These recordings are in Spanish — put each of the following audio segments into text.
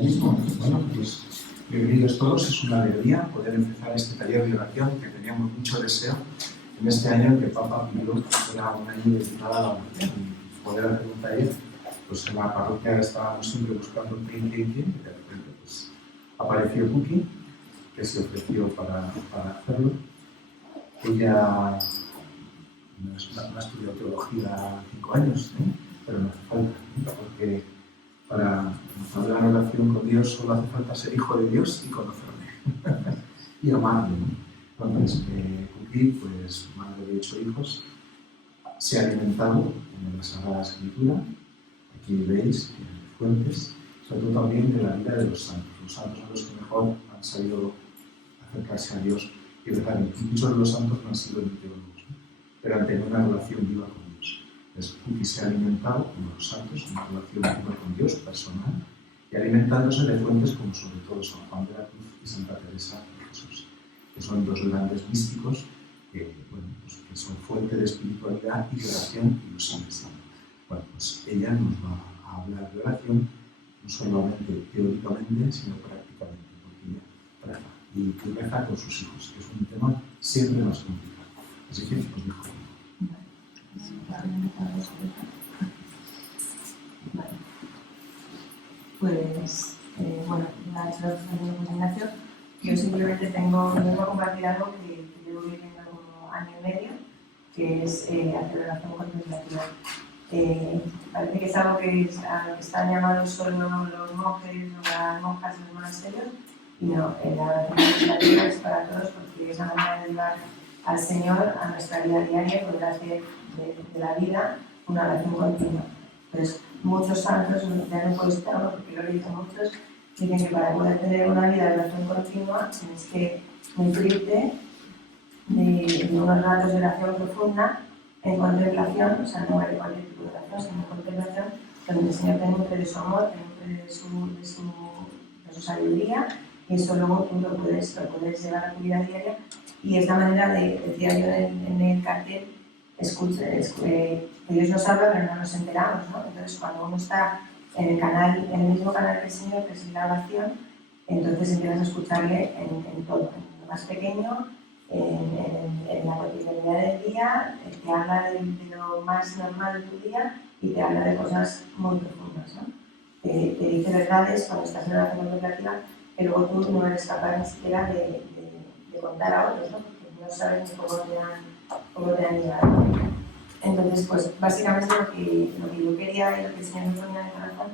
Bueno, pues bienvenidos todos. Es una alegría poder empezar este taller de oración que teníamos mucho deseo en este año en que Papa pidió que fuera un año dedicado a la oración y poder hacer un taller. Pues en la parroquia estábamos siempre buscando un quién, y de repente pues apareció Cookie, que se ofreció para hacerlo. Ella no ha estudiado teología 5 años, pero no hace falta, porque para hablar en oración con Dios solo hace falta ser hijo de Dios y conocerle y amarle. Entonces, Cookie, pues madre de 8 hijos, se ha alimentado en la Sagrada Escritura. Aquí veis fuentes, sobre todo también de la vida de los santos. Los santos son los que mejor han sabido acercarse a Dios y rezar. Muchos de los santos no han sido ni teólogos, pero han tenido una relación viva con Dios. Entonces, Cookie se ha alimentado, como los santos, una relación viva con Dios personal, y alimentándose de fuentes como sobre todo San Juan de la Cruz y Santa Teresa de Jesús, que son dos grandes místicos que son fuente de espiritualidad y de oración y lo siguen siendo. Bueno, pues ella nos va a hablar de oración, no solamente teóricamente, sino prácticamente, porque ella reza, y reza con sus hijos, que es un tema siempre más complicado. Así que os dejo. Pues, muchas gracias, Ignacio. Yo simplemente vengo a compartir algo que llevo viviendo como año y medio, que es hacer oración contemplativa. Parece que es algo a lo que están llamados solo los monjes o las monjas en los monasterios, y no, la oración contemplativa es para todos, porque es la manera de llevar al Señor a nuestra vida diaria, poder hacer de la vida una oración continua. Entonces, muchos santos, ya no puedo citarlo porque lo dicen muchos, dicen que para poder tener una vida de oración continua tienes que nutrirte de unos ratos de oración profunda en contemplación, o sea, no hay cualquier tipo de oración, sino en contemplación, donde el Señor te nutre de su amor, te nutre de su sabiduría, y eso luego tú lo puedes llevar a tu vida diaria. Y es la manera decía yo en el cartel, que Dios nos habla, pero no nos enteramos, ¿no? Entonces, cuando uno está en el mismo canal que el Señor, que es la oración, entonces empiezas a escucharle en todo, en lo más pequeño, en la cotidianidad del día, te habla de lo más normal de tu día y te habla de cosas muy profundas, ¿no? Te dice verdades cuando estás en la oración contemplativa que luego tú no eres capaz ni siquiera de contar a otros, ¿no? Porque no sabes ni cómo te han llegado. Entonces, pues básicamente lo que yo quería y lo que el Señor me ponía en el corazón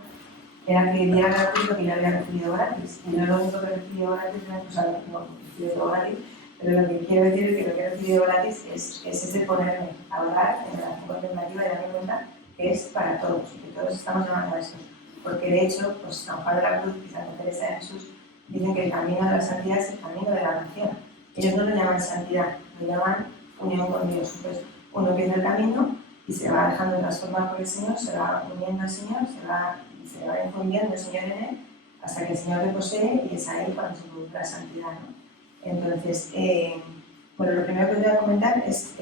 era que diera gratis lo que yo había recibido gratis. Y no lo único que he recibido gratis, no he recibido todo gratis, pero lo que quiero decir es que lo que he recibido gratis es ese ponerme a orar en la oración contemplativa y darme cuenta que es para todos y que todos estamos llamando a eso. Porque de hecho, pues San Juan de la Cruz y Santa Teresa de Jesús dicen que el camino de la santidad es el camino de la oración. Ellos no lo llaman santidad, lo llaman unión con Dios. Entonces, uno empieza el camino y se va dejando transformar por el Señor, se va uniendo al Señor, se va infundiendo el Señor en él, hasta que el Señor le posee y es ahí cuando se produce la santidad, ¿no? Entonces, lo primero que os voy a comentar es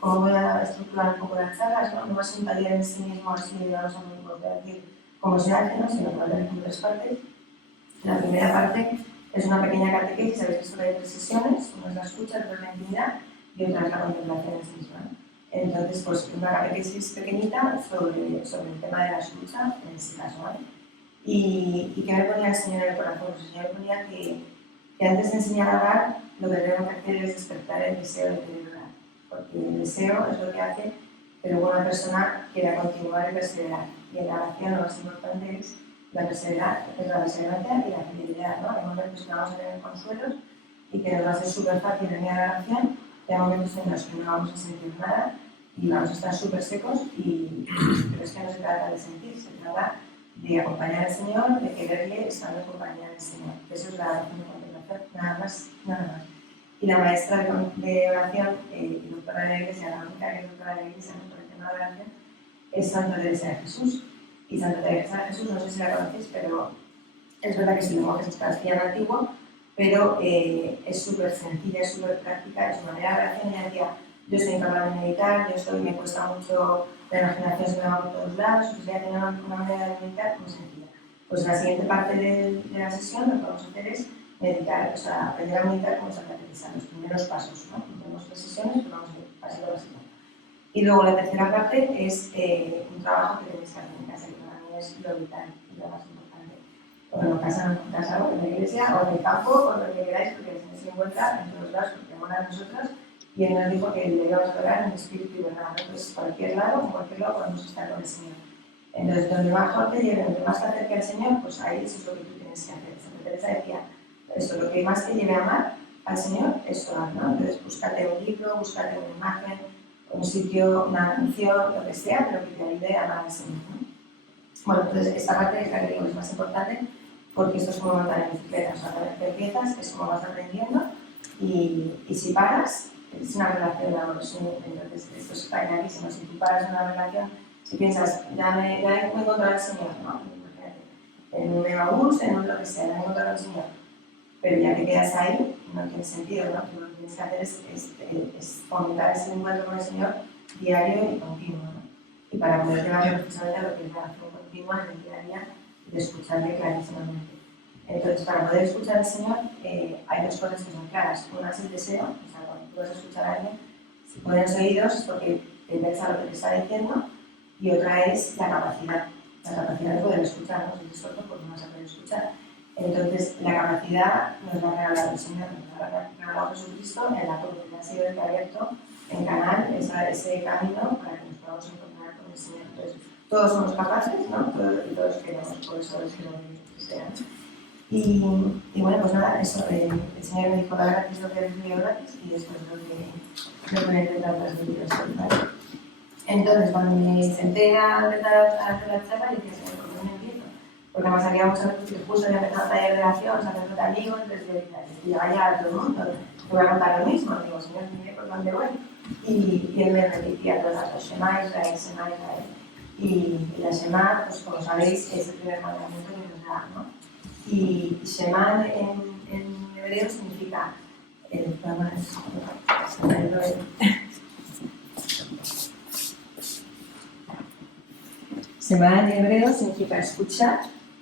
cómo voy a estructurar un poco las charlas, ¿no? No es un taller en sí mismo, así, vamos a decir cómo se hace, ¿no? Sino que va a tener 3 partes. La primera parte es una pequeña catequesis, sabéis que solo hay 3 sesiones, una es la escucha, otra es la intimidad y otra es la contemplación en sí misma, ¿no? Entonces, pues una catequesis pequeñita sobre el tema de la escucha, en este caso, ¿vale? ¿Y qué me ponía el Señor en el corazón? El Señor me ponía que antes de enseñar a orar, lo que tenemos que hacer es despertar el deseo de querer orar, porque el deseo es lo que hace que luego una persona quiera continuar y perseverar. Y en la oración lo más importante es la perseverancia y la fidelidad, ¿no? Hay momentos que vamos a tener consuelos y que nos va a ser súper fácil venir a la oración, y hay momentos en los que no vamos a sentir nada y vamos a estar súper secos, pero es que no se trata de sentir, se trata de acompañar al Señor, de quererle estando en compañía del Señor. Eso es la oración de contemplación, nada más. Y la maestra de oración y doctora de la Iglesia, la única que es doctora de la Iglesia por el tema de oración, es Santa Teresa de Jesús. Y Santa Teresa de Jesús, no sé si la conocéis, pero es verdad que es un lenguaje castellano antiguo, pero es súper sencilla, es súper práctica, es su manera de oración. Ella decía, yo soy incapaz de meditar, me cuesta mucho, la imaginación se me va por todos lados, o sea, tiene una manera de meditar muy sencilla. Pues la siguiente parte de la sesión lo que vamos a hacer es meditar, o sea, aprender a meditar como Santa Teresa, los primeros pasos, ¿no? Tenemos 3 sesiones, pero vamos a ir pasito a pasito. Y luego la tercera parte es un trabajo que tenéis que hacer en casa, que para mí es lo vital y lo más importante. O en casa, o en la iglesia, o en el campo, o lo que queráis, porque el Señor se encuentra en todos lados, porque amor a nosotros, y Él nos dijo que debíamos adorar en espíritu y verdad. Entonces, cualquier lado podemos estar con el Señor. Entonces, donde mejor te lleve, donde más te acerque al Señor, pues ahí eso es lo que tú tienes que hacer. Santa Teresa decía, esto, lo que más te lleve a amar al Señor es orar, ¿no? Entonces, búscate un libro, búscate una imagen, un sitio, una canción, lo que sea, pero que te ayude a amar al Señor, ¿no? Bueno, entonces, esta parte es la que digo es más importante, porque esto es como montar en bicicleta. O sea, cada vez que empiezas es como vas aprendiendo, y si paras, es una relación de amor. Entonces, esto es clarísimo. Si tú paras una relación, si piensas, ya me he encontrado al Señor, ¿no? En un megabús, en un lo que sea, ya me he encontrado al Señor. Pero ya que quedas ahí, no tiene sentido, ¿no? Lo que tienes que hacer es fomentar ese encuentro con el Señor diario y continuo, ¿no? Y para poder llevar precisamente a lo que es la acción continua en el día a día de escucharle clarísimamente. Entonces, para poder escuchar al Señor, hay 2 cosas que son claras. Una es el deseo, o sea, cuando tú vas a escuchar a alguien, si pones oídos es porque te interesa lo que te está diciendo, y otra es la capacidad de poder escuchar, ¿no? Si eres sordo, pues no vas a poder escuchar. Entonces, la capacidad nos la ha regalado el Señor, nos la ha regalado Jesucristo en la cruz, que ha sido el que ha abierto en canal ese camino para que nos podamos encontrar con el Señor. Entonces, todos somos capaces, ¿no? Y todos queremos, por eso es que lo desean. Y bueno, pues nada, eso, el Señor me dijo, la gratis lo que recibió gratis, y después lo que voy a intentar transmitir esto, ¿vale? Entonces, cuando me senté a empezar a hacer la charla, dije, Señor, ¿por qué no empiezo? Porque además había muchas veces que justo había empezado a taller de relación, se hace amigos, entonces llega ya a todo el mundo, te voy a contar lo mismo. Digo, Señor, dime por dónde voy. Y él me repetía todas las 2 Shema Israel, Shema Israel. Y la Shema, pues como sabéis, es el primer mandamiento que nos da, ¿no? Y Shema en hebreo significa Shema en hebreo significa escuchar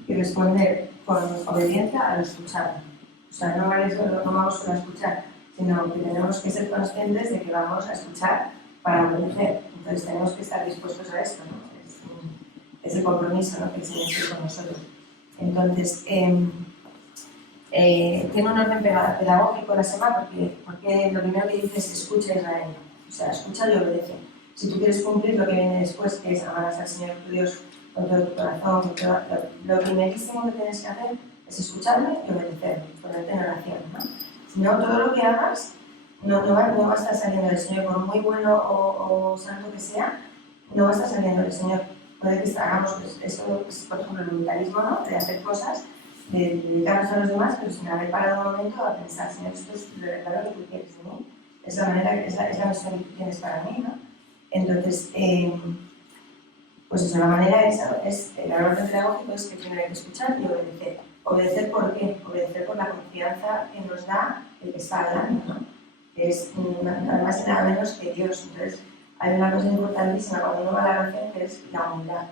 y responder con obediencia a lo escuchado. O sea, no vamos solo a escuchar, sino que tenemos que ser conscientes de que vamos a escuchar para obedecer. Entonces tenemos que estar dispuestos a esto, ¿no? Es el compromiso, ¿no?, que el Señor tiene con nosotros. Entonces, tiene un orden pedagógico la Shema porque lo primero que dice es escucha Israel. O sea, escucha y obedece. Si tú quieres cumplir lo que viene después, que es amarás al Señor tu Dios con todo tu corazón, lo primerísimo que tienes que hacer es escucharme y obedecerme, ponerte en oración, ¿no? Si no, todo lo que hagas no va a estar saliendo del Señor, por muy bueno o santo que sea, no va a estar saliendo del Señor. Puede que hagamos eso, por ejemplo, el militarismo, ¿no?, de hacer cosas, de dedicarnos a los demás, pero sin haber parado un momento a pensar, Señor, esto es lo verdadero que tú quieres de mí, es la manera, es la misión que tú tienes para mí, ¿no? Entonces, pues eso, la manera es el orden pedagógico es que primero hay que escuchar y obedecer. ¿Obedecer por qué? Obedecer por la confianza que nos da el que está hablando, ¿no? Es nada más y nada menos que Dios. Entonces, hay una cosa importantísima cuando uno va a la oración, que es la humildad.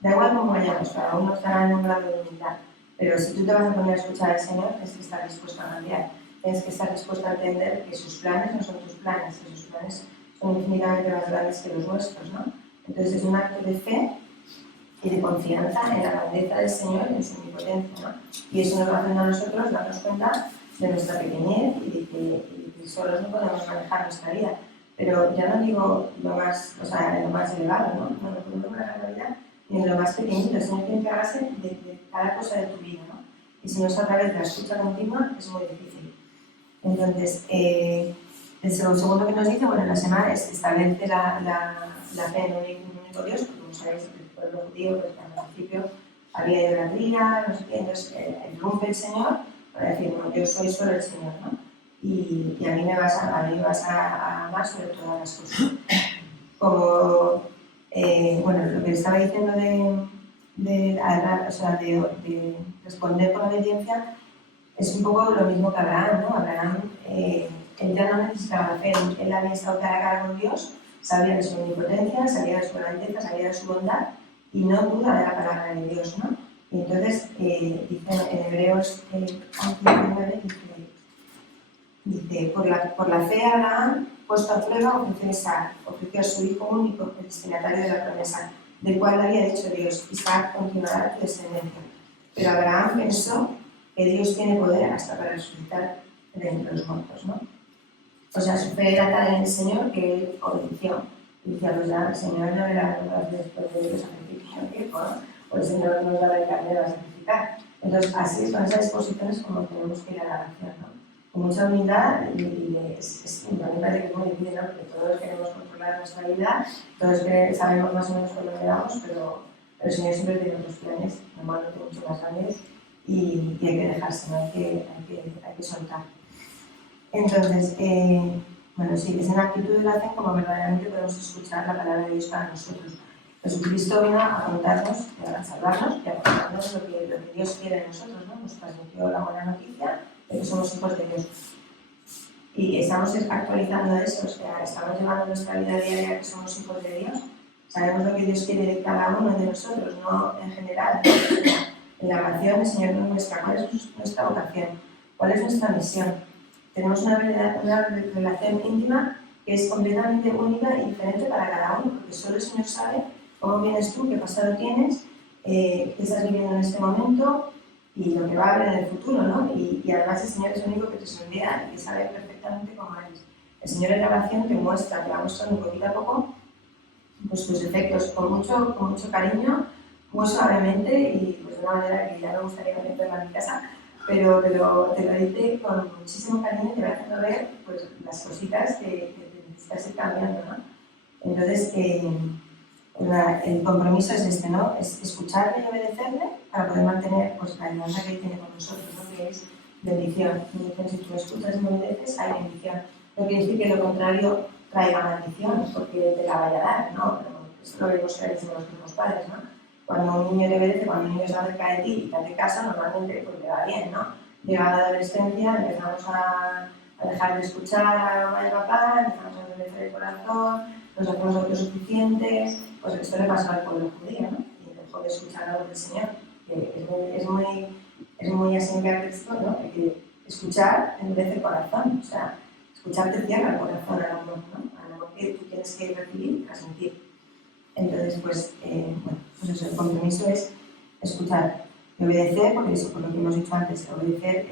Da igual cómo vayamos, cada uno estará en un grado de humildad, pero si tú te vas a poner a escuchar al Señor, tienes que estar dispuesto a cambiar. Tienes que estar dispuesto a entender que sus planes no son tus planes, que sus planes son infinitamente más grandes que los nuestros, ¿no? Entonces es un acto de fe y de confianza en la grandeza del Señor y en su omnipotencia, ¿no? Y eso nos va haciendo a nosotros darnos cuenta de nuestra pequeñez y de que solos no podemos manejar nuestra vida. Pero ya no digo lo más, o sea, lo más elevado, ¿no? No podemos manejar la vida ni en lo más pequeñito. El Señor tiene que agarrarse de cada cosa de tu vida, ¿no? Y si no es a través de la escucha continua, es muy difícil. Entonces, el segundo que nos dice, bueno, la Shema establece la fe en un único Dios, porque como sabéis, el pueblo judío, pues al principio había idolatría, no sé qué, entonces rompe el Señor para decir, no, yo soy solo el Señor, ¿no? Y a mí me vas a amar sobre todas las cosas. Como, bueno, lo que estaba diciendo de responder con obediencia es un poco lo mismo que Abraham, ¿no? Abraham, él ya no necesitaba la fe, él había estado cara a cara con Dios, sabía de su omnipotencia, sabía de su grandeza, sabía de su bondad y no duda de la palabra de Dios, ¿no? Y entonces, dice en Hebreos 11:9, dice por la fe Abraham, puesto a prueba, ofreció a Isaac, ofreció a su hijo único, el destinatario de la promesa, del cual había dicho Dios: Isaac continuará tu descendencia. Pero Abraham pensó que Dios tiene poder hasta para resucitar de entre los muertos, ¿no? O sea, su fe era tal en el Señor que él obedeció. Y decía, pues ya, el Señor no verá después de los sacrificios en tiempo, ¿no? O el Señor nos va a dar el carnero a sacrificar. Entonces, así es, con esas disposiciones como tenemos que ir a la oración, ¿no? Con mucha humildad, y me parece que es muy difícil, ¿no? Porque todos queremos controlar nuestra vida, todos sabemos más o menos por dónde vamos, pero el Señor siempre tiene otros planes, normalmente mucho más grandes, y hay que dejarse, ¿no? Hay que soltar. Entonces, bueno, sí, es en la actitud de la fe como verdaderamente podemos escuchar la palabra de Dios para nosotros. Jesucristo vino a contarnos, a salvarnos y a contarnos lo que Dios quiere de nosotros, ¿no? Nos transmitió la buena noticia de que somos hijos de Dios. Y estamos actualizando eso, o sea, estamos llevando nuestra vida diaria que somos hijos de Dios. Sabemos lo que Dios quiere de cada uno de nosotros, no en general. En la oración el Señor nos muestra cuál es nuestra vocación, cuál es nuestra misión. Tenemos una relación íntima que es completamente única y diferente para cada uno, porque solo el Señor sabe cómo vienes tú, qué pasado tienes, qué estás viviendo en este momento y lo que va a haber en el futuro, ¿no? Y además el Señor es el único que te sondea y que sabe perfectamente cómo eres. El Señor en la oración te muestra, te va mostrando poquito a poco pues, tus efectos con mucho cariño, muy suavemente y pues, de una manera que ya me gustaría meterla en mi casa, pero te lo dice con muchísimo cariño y te va haciendo ver pues, las cositas que necesitas ir cambiando, ¿no? Entonces, el compromiso es este, ¿no? Es escucharle y obedecerle para poder mantener pues, la alianza que él tiene con nosotros, ¿no? Que es bendición. Si tú me escuchas y me obedeces, hay bendición. No quiere decir que lo contrario traiga maldición, porque te la vaya a dar, ¿no? Esto lo vemos que decimos los mismos padres, ¿no? Cuando un niño te obedece, cuando un niño se acerca de ti y te hace caso, normalmente pues, le va bien, ¿no? Llega a la adolescencia, empezamos a dejar de escuchar a mamá y papá, empezamos a endurecer el corazón, nos hacemos autosuficientes, pues esto le pasó al pueblo judío, ¿no? Y dejó de escuchar la voz del Señor, que es muy así en Cristo, ¿no? Que escuchar endurece el corazón, o sea, escuchar te cierra el corazón al amor, ¿no? Al amor que tú tienes que recibir y transmitir. Entonces, pues, bueno, pues eso, el compromiso es escuchar y obedecer, porque eso, por lo que hemos dicho antes, obedecer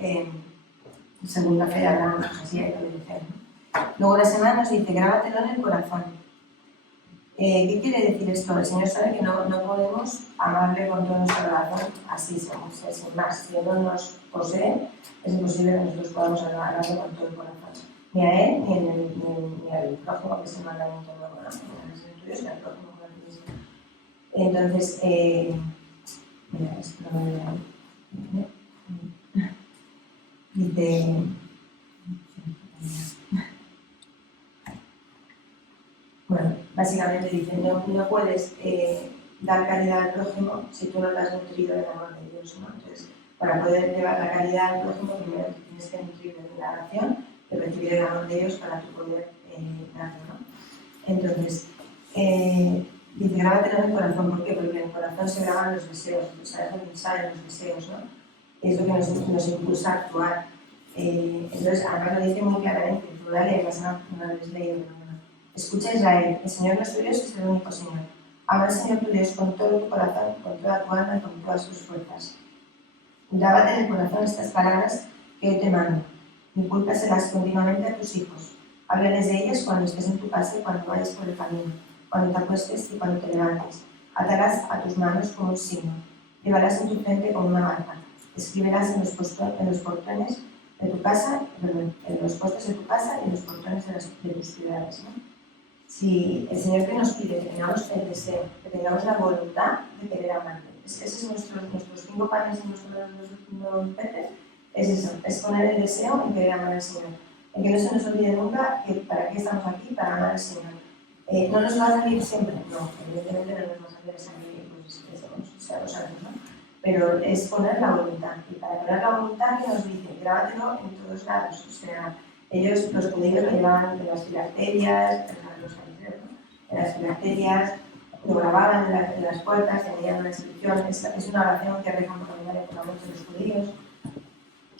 según la fe de Abraham, pues así hay que obedecer, ¿no? Luego la semana nos dice, grábatelo en el corazón. ¿Qué quiere decir esto? El Señor sabe que no podemos amarle con todo nuestro corazón así, sin más. Si Él no nos posee, es imposible que nosotros podamos amarle con todo el corazón. Ni a Él, ni al prójimo, que es el mandamiento nuevo, ¿no? Ni a los estudios, ni al prójimo con el mismo. Entonces, mira, esto no me voy a... Dice... Bueno, básicamente dice, no puedes dar caridad al prójimo si tú no lo has nutrido del amor de Dios, ¿no? Entonces, para poder llevar la caridad al prójimo, primero tienes que nutrir de la oración, de recibir el amor de Dios para tu poder darlo, ¿no? Entonces, dice, grábatelo en el corazón. ¿Por qué? Porque en el corazón se graban los deseos, o sea, es donde salen los deseos, ¿no? Es lo que nos impulsa a actuar. Entonces, además lo dice muy claramente, en plural y además no lo habéis leído, ¿no? Escucha Israel, el Señor nuestro Dios es el único Señor. Ama al Señor tu Dios con todo tu corazón, con toda tu alma y con todas tus fuerzas. Grábate en el corazón estas palabras que hoy te mando. Incúlcaselas continuamente a tus hijos. Háblales de ellas cuando estés en tu casa y cuando vayas por el camino, cuando te acuestes y cuando te levantes. Átalas a tus manos como un signo. Llévalas en tu frente como una marca. Escríbelas en los portones de tu casa, en los postes de tu casa y en los portones de tus ciudades, ¿no? Si el Señor que nos pide que tengamos el deseo, que tengamos la voluntad de querer amarle, ese es nuestros 5 panes y nuestros peces, es eso, es poner el deseo en querer amar al Señor. En que no se nos olvide nunca que para qué estamos aquí, para amar al Señor. ¿No nos va a salir siempre? No, evidentemente no nos va a salir pues, sea los años, ¿no? Pero es poner la voluntad. Y para poner la voluntad, que nos dice, grábatelo en todos lados. O sea, ellos, los judíos, lo llevaban en las filacterias, los fariseos, ¿no? En las filacterias, lo grababan en las puertas, tenían una inscripción, es una oración que rezan por la memoria por la muerte de los judíos.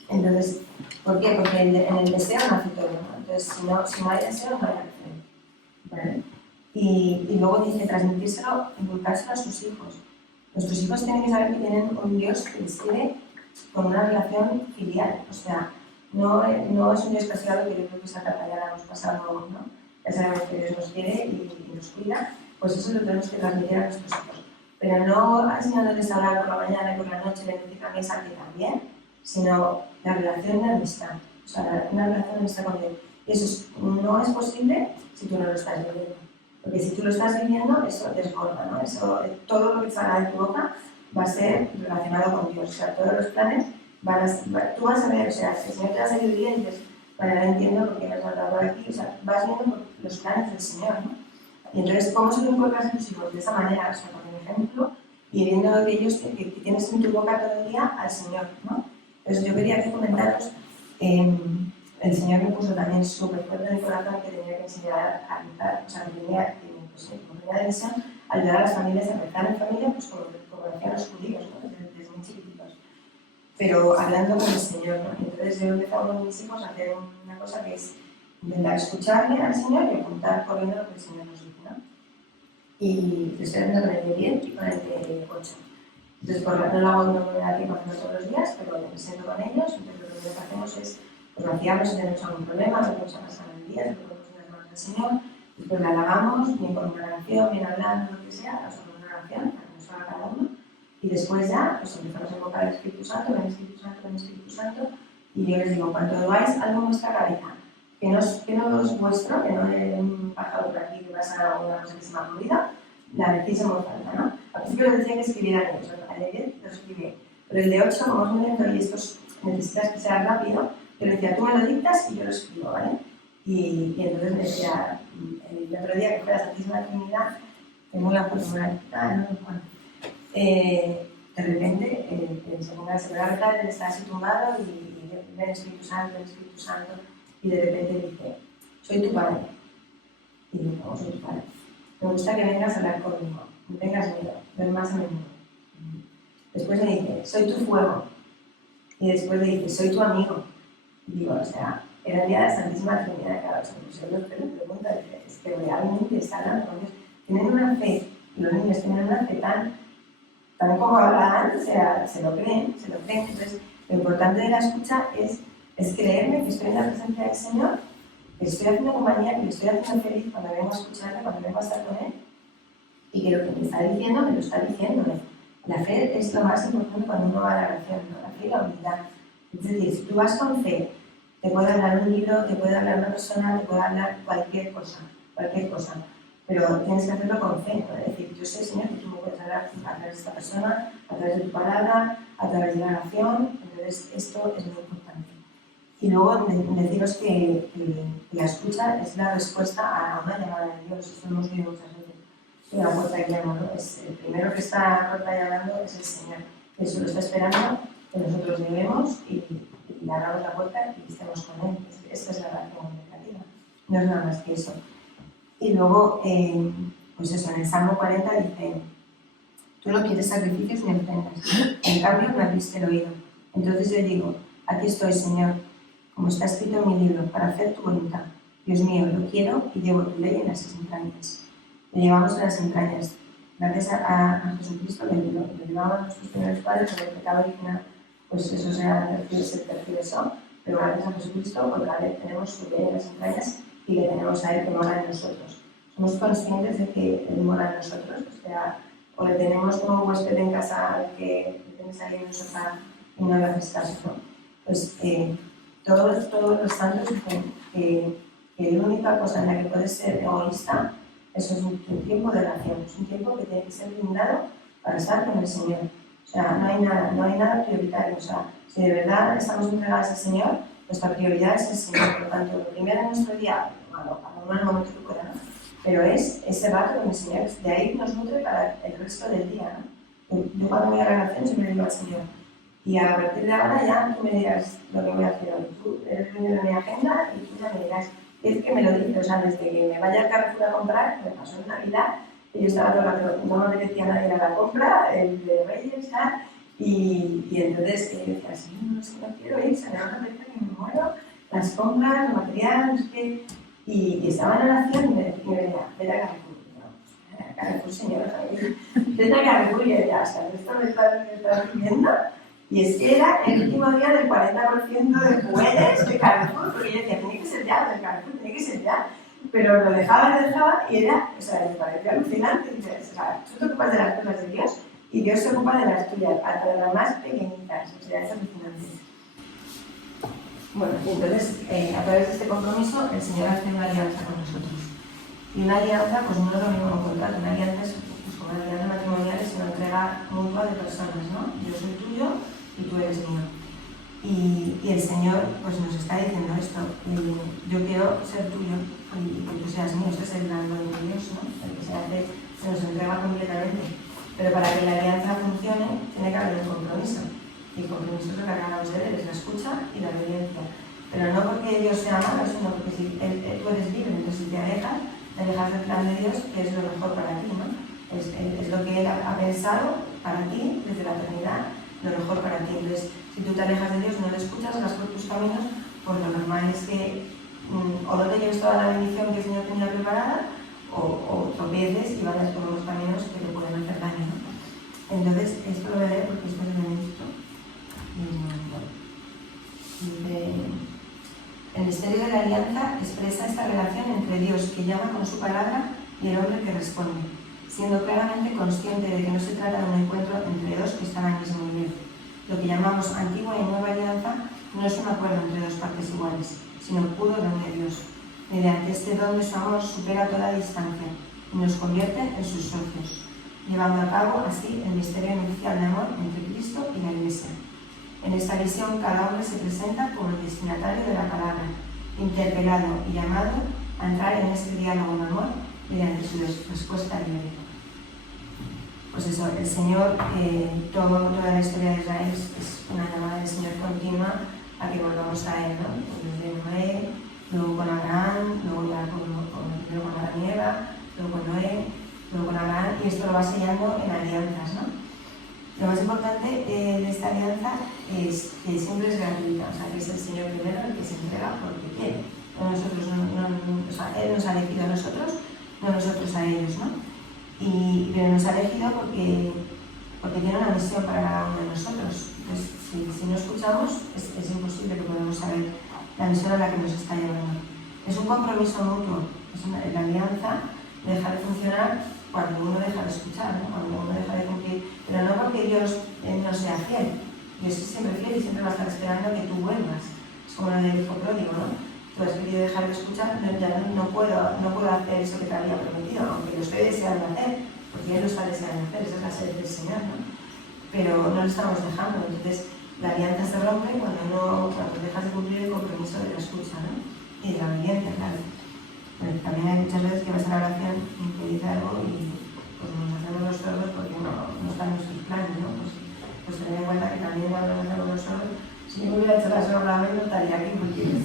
Entonces, ¿por qué? Porque en el deseo nace todo, ¿no? Entonces, si no hay deseo, no hay acción. ¿Vale? Y luego dice transmitírselo, inculcárselo a sus hijos. Nuestros hijos tienen que saber que tienen un Dios que les quiere con una relación filial. O sea, no es un Dios castigado, que yo creo que esa etapa ya la hemos pasado, ¿no? Ya sabemos que Dios nos quiere y nos cuida, pues eso lo tenemos que transmitir a nuestros hijos. Pero no enseñándoles a hablar por la mañana y por la noche, bendecir la mesa, que también, sino la relación de amistad. O sea, una relación de amistad con Dios. Y eso no es posible si tú no lo estás viviendo. Porque si tú lo estás viviendo, eso desborda, ¿no? Eso, todo lo que salga de tu boca va a ser relacionado con Dios. O sea, todos los planes tú vas a ver, o sea, si el Señor te va a salir bien, dices, vale, ahora entiendo por qué me has mandado aquí. O sea, vas viendo los planes del Señor, ¿no? Y entonces, ¿cómo se lo inculcas a tus hijos? De esa manera, o sea, con el ejemplo y viendo que ellos que tienes en tu boca todo el día al Señor, ¿no? Entonces, yo quería que comentaros, el Señor me puso también súper fuerte en el corazón que tenía que enseñar a rezar, o sea, que tenía, pues, como primera misión, ayudar a las familias a rezar en familia, pues como hacían los judíos, ¿no? Desde muy chiquititos. Pero hablando con el Señor, ¿no? Entonces, yo he empezado con mis hijos a hacer una cosa que es intentar escucharle al Señor y apuntar corriendo lo que el Señor nos dice, ¿no? Y lo estoy haciendo con el de 10 y con el de 8. Entonces, no lo hago, no me da tiempo a hacerlo todos los días, pero me siento con ellos. Entonces, lo primero que hacemos es, pues vaciamos si tenemos algún problema, lo que nos ha pasado en el día, lo ponemos en las manos del Señor, y pues la halagamos, bien con una canción, bien hablando, lo que sea, hacemos una oración para que nos haga cada uno, y después ya, pues empezamos a invocar al Espíritu Santo, ven Espíritu Santo, ven Espíritu Santo, y yo les digo, cuando oigáis algo en vuestra cabeza, que no es vuestro, que no es un pájaro por aquí que pasa una cosa que se me ha ocurrido, la decís en voz alta, ¿no? Al principio les decía que escribieran ellos, el de 10 lo escribí, pero el de 8, como es muy lento y esto necesitas que sea rápido, yo le decía, tú me lo dictas y yo lo escribo, ¿vale? Y entonces me decía, el otro día que fue la Santísima Trinidad, tengo la fórmula, de repente se ponga a celebrar, él está así tumbado y ven Espíritu Santo, y de repente dice, soy tu padre. Y digo, ¿cómo soy tu padre? Me gusta que vengas a hablar conmigo, no tengas miedo, ven más a menudo. Después le dice, soy tu fuego. Y después le dice, soy tu amigo. Y digo, o sea, era el día de la Santísima Trinidad, claro, se me pregunta, es que realmente está hablando con Dios. Tienen una fe, y los niños tienen una fe tan como Abraham, o sea, se lo creen. Entonces, lo importante de la escucha es creerme que estoy en la presencia del Señor, que estoy haciendo compañía, que le estoy haciendo feliz cuando vengo a escucharle, cuando vengo a estar con él, y que lo que me está diciendo, me lo está diciendo. La fe es lo más importante cuando uno va a la oración, ¿no? La fe y la humildad. Es decir, si tú vas con fe, te puede hablar un libro, te puede hablar una persona, te puede hablar cualquier cosa, pero tienes que hacerlo con fe, ¿no? Es decir, yo sé, Señor, que tú me puedes hablar a través de esta persona, a través de tu palabra, a través de la oración, entonces esto es muy importante. Y luego deciros que la escucha es la respuesta a una llamada de Dios. Esto lo hemos visto muchas veces. Y la puerta que llama, ¿no? El primero que está a la puerta llamando es el Señor. Él solo está esperando que nosotros lleguemos y le abramos la puerta y estemos con Él. Esta es la relación comunicativa. No es nada más que eso. Y luego, pues eso, en el Salmo 40 dice, tú no quieres sacrificios ni ofrendas, en cambio me abriste el oído. Entonces yo digo, aquí estoy, Señor, como está escrito en mi libro, para hacer tu voluntad. Dios mío, lo quiero y llevo tu ley en las entrañas. Lo llevamos en las entrañas. Gracias a Jesucristo, lo llevamos a nuestros primeros padres, con el pecado original, pues eso se tergiversó, pero gracias a Jesucristo, porque ahora tenemos su ley en las entrañas y le tenemos a Él que mora en nosotros. Somos conscientes de que Él mora en nosotros, o sea, o le tenemos como huésped en casa que tienes ahí en el sofá y no le haces caso, ¿no? Pues todos los santos dicen que la única cosa en la que puedes ser egoísta, eso es un tiempo de oración, es un tiempo que tiene que ser blindado para estar con el Señor. O sea, no hay nada prioritario. O sea, si de verdad estamos entregados al Señor, nuestra prioridad es el Señor. Por lo tanto, lo primero en nuestro día, bueno, en el momento que pueda, ¿no? Pero es ese rato con el Señor, de ahí nos nutre para el resto del día, ¿no? Yo cuando voy a la oración siempre le digo al Señor, y a partir de ahora ya tú me dirás lo que voy a hacer hoy. Tú eres dueño de mi agenda y tú ya me dirás. Es que me lo dice, o sea, desde que me vaya al Carrefour a comprar, me pasó en Navidad, y yo estaba todo el rato, no me apetecía nadie ir a la compra, el de Reyes, tal, y entonces yo decía, sí, no sé, no quiero ir, se me va a apetece que me muero, las compras, el material, no sé qué, y estaba en oración y me decía, vete a Carrefour. Carrefour, señora, vete a Carrefour y ya está, esto me está viviendo. Y es que era el último día del 40% de juguetes de Carrefour, porque yo decía, tiene que ser ya, del Carrefour, tiene que ser ya. Pero lo dejaba y era, o sea, me parecía alucinante. Dices, o sea, tú te ocupas de las cosas de Dios y Dios se ocupa de las tuyas, hasta de las más pequeñitas, o sea, es alucinante. Bueno, entonces, a través de este compromiso, el Señor hace una alianza con nosotros. Y una alianza, pues no es lo mismo que un contrato, una alianza es pues, como la alianza matrimonial, es una entrega mutua de personas, ¿no? Yo soy tuyo y tú eres mío. Y el Señor pues, nos está diciendo esto, yo quiero ser tuyo y que tú seas mío, ese es el plan de Dios, ¿no? El que se nos entrega completamente. Pero para que la alianza funcione, tiene que haber un compromiso. Y el compromiso es lo que acabamos de ver, es la escucha y la obediencia. Pero no porque Dios sea malo, sino porque si tú eres libre, entonces si te alejas del plan de Dios, que es lo mejor para ti, ¿no? Es lo que Él ha pensado para ti desde la eternidad, lo mejor para ti. Entonces, si tú te alejas de Dios, no le escuchas, vas por tus caminos, pues lo normal es que o no te lleves toda la bendición que el Señor tenía preparada, o tropieces y vayas por unos caminos que te pueden hacer daño, ¿no? Entonces, esto lo voy a leer porque esto es de esto. El misterio de la alianza expresa esta relación entre Dios, que llama con su palabra, y el hombre que responde, siendo claramente consciente de que no se trata de un encuentro entre dos que están al mismo nivel. Lo que llamamos antigua y nueva alianza no es un acuerdo entre dos partes iguales, sino puro don de Dios. Mediante este don de su amor supera toda distancia y nos convierte en sus socios, llevando a cabo así el misterio inicial de amor entre Cristo y la Iglesia. En esta visión, cada hombre se presenta como el destinatario de la palabra, interpelado y llamado a entrar en este diálogo de amor mediante su respuesta libre. Pues eso, el Señor, toda la historia de Israel es una llamada del Señor continua a que volvamos a Él, ¿no? Desde Noé, luego con Abraham, luego ya con Adán y Eva, luego con Noé, luego con Abraham, y esto lo va sellando en alianzas, ¿no? Lo más importante de esta alianza es que siempre es gratuita, o sea, que es el Señor primero el que se entrega porque quiere. Nosotros o sea, Él nos ha elegido a nosotros, no nosotros a ellos, ¿no? Pero nos ha elegido porque tiene una misión para cada uno de nosotros. Entonces, si no escuchamos, es imposible que podamos saber la misión a la que nos está llevando. Es un compromiso mutuo, la alianza deja de funcionar cuando uno deja de escuchar, ¿no? Cuando uno deja de cumplir, pero no porque Dios no sea fiel. Dios es siempre fiel y siempre va a estar esperando a que tú vuelvas. Es como lo del hijo pródigo, ¿no? Tú has querido dejar de escuchar, ya no puedo hacer eso que te había prometido, aunque lo estoy deseando hacer, porque Él lo está deseando hacer, esa es la sed del Señor, ¿no? Pero no lo estamos dejando, entonces la alianza se rompe cuando dejas de cumplir el compromiso de la escucha, ¿no? Y de la obediencia, claro. Pero también hay muchas veces que vas a la oración y te dice algo y pues nos hacemos los sordos porque no están en nuestros planes, ¿no? Pues tener en cuenta que también cuando nos hacemos los sordos, si yo hubiera hecho la sorda no estaría aquí porque